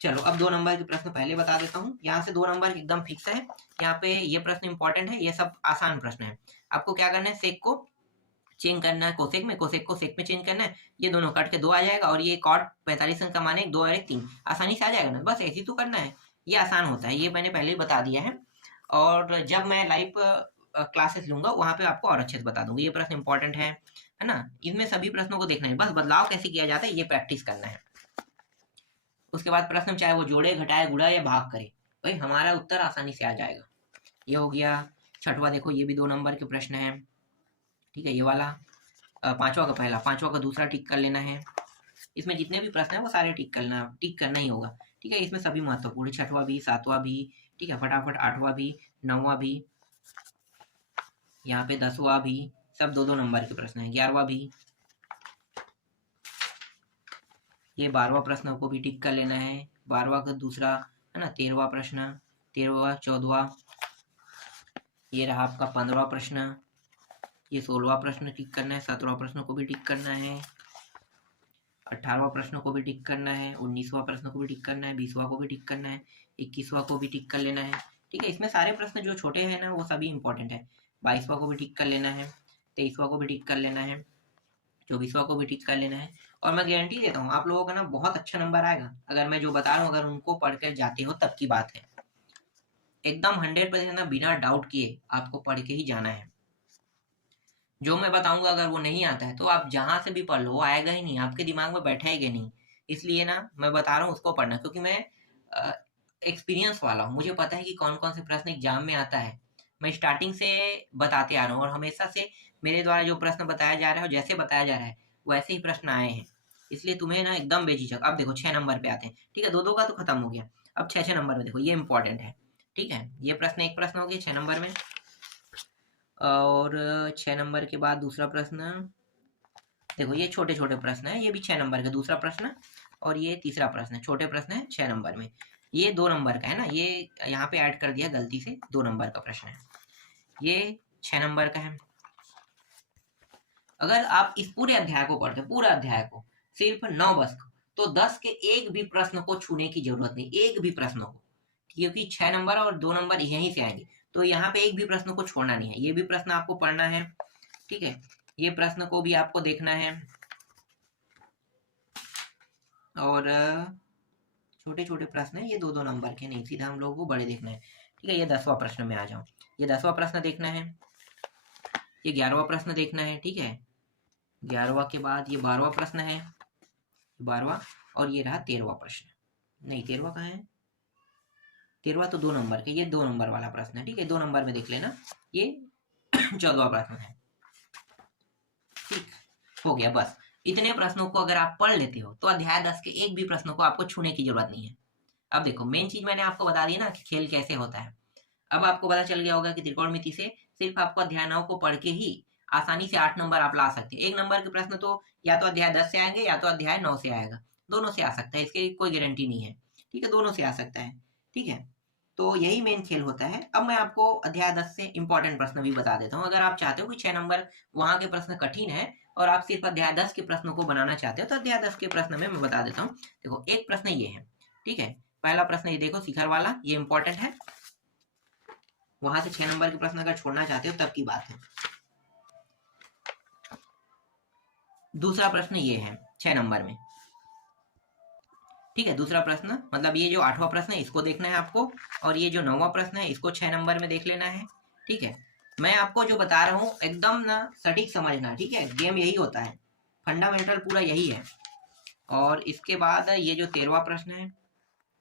चलो अब 2 नंबर के प्रश्न पहले बता देता हूँ। यहाँ से 2 नंबर एकदम फिक्स है। यहाँ पे ये प्रश्न इंपॉर्टेंट है, ये सब आसान प्रश्न है। आपको क्या करना है, सेक को चेंज करना है कोसेक में, कोसेक को सेक में चेंज करना है। ये दोनों कट के 2 आ जाएगा, और ये कॉट 45 अंक का माने 2 और 1 3, आसानी से आ जाएगा ना, बस ऐसे ही तो करना है। ये आसान होता है, ये मैंने पहले ही बता दिया है। और जब मैं लाइव क्लासेस लूंगा वहां पे आपको और अच्छे से बता दूंगा। ये प्रश्न इंपॉर्टेंट है ना। इनमें सभी प्रश्नों को देखना है, बस बदलाव कैसे किया जाता है ये प्रैक्टिस करना है। उसके बाद प्रश्न चाहे वो जोड़े, घटाए, गुणा या भाग करे, भाई हमारा उत्तर आसानी से आ जाएगा। ये हो गया छठवा। देखो ये भी 2 नंबर के प्रश्न है। ठीक है, ये वाला 5वां का पहला, 5वां का दूसरा टिक कर लेना है। इसमें जितने भी प्रश्न है वो सारे टिक करना ही होगा। ठीक है, इसमें सभी महत्वपूर्ण, 6वां भी, 7वां भी, ठीक है, फटाफट 8वां भी, 9वां भी, यहाँ पे 10वां भी, सब 2-2 नंबर के प्रश्न है। 11वां भी, ये 12वां प्रश्न को भी टिक कर लेना है। 12वां का दूसरा है ना, 13वां प्रश्न, 13वां, 14वां, ये रहा आपका 15वां प्रश्न, ये 16वां प्रश्न टिक करना है। 17वां प्रश्न को भी टिक करना है। 18वां प्रश्न को भी टिक करना है। 19वां प्रश्न को भी टिक करना है। 20वां को भी टिक करना है। 21वां को भी टिक कर लेना है। ठीक है, इसमें सारे प्रश्न जो छोटे हैं ना वो सभी इंपॉर्टेंट है। 22वां को भी टिक कर लेना है। 23वां को भी टिक कर लेना है। 24वां को भी टिक कर लेना है। और मैं गारंटी देता हूँ आप लोगों का ना बहुत अच्छा नंबर आएगा अगर मैं जो बता रहा हूँ अगर उनको पढ़ कर जाते हो तब की बात है। एकदम 100% ना, बिना डाउट किए आपको पढ़ के ही जाना है। जो मैं बताऊंगा अगर वो नहीं आता है तो आप जहां से भी पढ़ लो वो आएगा ही नहीं, आपके दिमाग में बैठेगा नहीं। इसलिए ना मैं बता रहा हूँ उसको पढ़ना, क्योंकि मैं एक्सपीरियंस वाला हूँ, मुझे पता है कि कौन कौन से प्रश्न एग्जाम में आता है। मैं स्टार्टिंग से बताते आ रहा हूँ और हमेशा से मेरे द्वारा जो प्रश्न बताया जा रहा है और जैसे बताया जा रहा है वैसे ही प्रश्न आए हैं। इसलिए तुम्हें ना एकदम बेझिझक, अब देखो 6 नंबर पे आते हैं। ठीक है, 2-2 का तो खत्म हो गया, अब 6-6 नंबर में देखो, ये इंपॉर्टेंट है। ठीक है, ये प्रश्न एक प्रश्न हो गया 6 नंबर में। और 6 नंबर के बाद दूसरा प्रश्न, देखो ये छोटे छोटे प्रश्न है, ये भी 6 नंबर का दूसरा प्रश्न, और ये तीसरा प्रश्न है, छोटे प्रश्न है 6 नंबर में। ये 2 नंबर का है ना, ये यहाँ पे ऐड कर दिया गलती से, 2 नंबर का प्रश्न है। ये 6 नंबर का है। अगर आप इस पूरे अध्याय को पढ़ते, पूरा अध्याय को सिर्फ 9 बस को, तो 10 के एक भी प्रश्न को छूने की जरूरत नहीं, एक भी प्रश्न को, क्योंकि 6 नंबर और 2 नंबर यहीं से आएंगे, तो यहाँ पे एक भी प्रश्न को छोड़ना नहीं है। ये भी प्रश्न आपको पढ़ना है। ठीक है, ये प्रश्न को भी आपको देखना है। और छोटे छोटे प्रश्न है ये, 2-2 नंबर के नहीं, सीधा हम लोगों को बड़े देखना है। ठीक है, ये 10वां प्रश्न में आ जाऊं, ये 10वां प्रश्न देखना है। ये 11वां प्रश्न देखना है। ठीक है, 11वां के बाद ये 12वां प्रश्न है, 12वां, और ये रहा 13वां प्रश्न। नहीं, 13वां कहाँ है? 13वां तो 2 नंबर के, ये 2 नंबर वाला प्रश्न है। ठीक है, 2 नंबर में देख लेना, ये 14वां प्रश्न है। ठीक हो गया, बस इतने प्रश्नों को अगर आप पढ़ लेते हो तो अध्याय 10 के एक भी प्रश्नों को आपको छूने की जरूरत नहीं है। अब देखो मेन चीज मैंने आपको बता दी ना कि खेल कैसे होता है। अब आपको पता चल गया होगा कि त्रिकोणमिति से सिर्फ आपको अध्याय 9 को पढ़ के ही आसानी से 8 नंबर आप ला सकते हैं। 1 नंबर के प्रश्न तो या तो अध्याय 10 से आएंगे या तो अध्याय 9 से आएगा, दोनों से आ सकता है, इसकी कोई गारंटी नहीं है। ठीक है, दोनों से आ सकता है। ठीक है, तो यही मेन खेल होता है। अब मैं आपको अध्याय 10 से इंपॉर्टेंट प्रश्न भी बता देता हूँ। अगर आप चाहते हो कि 6 नंबर वहां के प्रश्न कठिन है और आप सिर्फ अध्याय 10 के प्रश्नों को बनाना चाहते हो तो अध्याय 10 के प्रश्न में मैं बता देता हूँ। देखो एक प्रश्न ये है। ठीक है, पहला प्रश्न ये देखो, शिखर वाला, ये इंपॉर्टेंट है। वहां से 6 नंबर के प्रश्न अगर छोड़ना चाहते हो तब की बात है। दूसरा प्रश्न ये है 6 नंबर में। ठीक है, दूसरा प्रश्न मतलब ये जो 8वां प्रश्न है इसको देखना है आपको, और ये जो 9वां प्रश्न है इसको 6 नंबर में देख लेना है। ठीक है, मैं आपको जो बता रहा हूँ एकदम ना सटीक समझना। ठीक है, गेम यही होता है, फंडामेंटल पूरा यही है। और इसके बाद ये जो 13वां प्रश्न है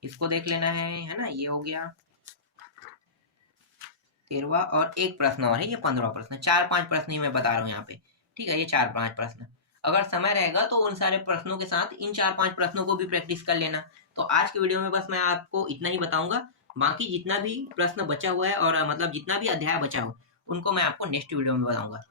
इसको देख लेना है ना, ये हो गया 13वां, और एक प्रश्न और है, ये 15वां प्रश्न। 4-5 प्रश्न ही मैं बता रहा हूँ यहाँ पे। ठीक है, ये 4-5 प्रश्न, अगर समय रहेगा तो उन सारे प्रश्नों के साथ इन 4-5 प्रश्नों को भी प्रैक्टिस कर लेना। तो आज के वीडियो में बस मैं आपको इतना ही बताऊंगा, बाकी जितना भी प्रश्न बचा हुआ है और मतलब जितना भी अध्याय बचा हो उनको मैं आपको नेक्स्ट वीडियो में बताऊंगा।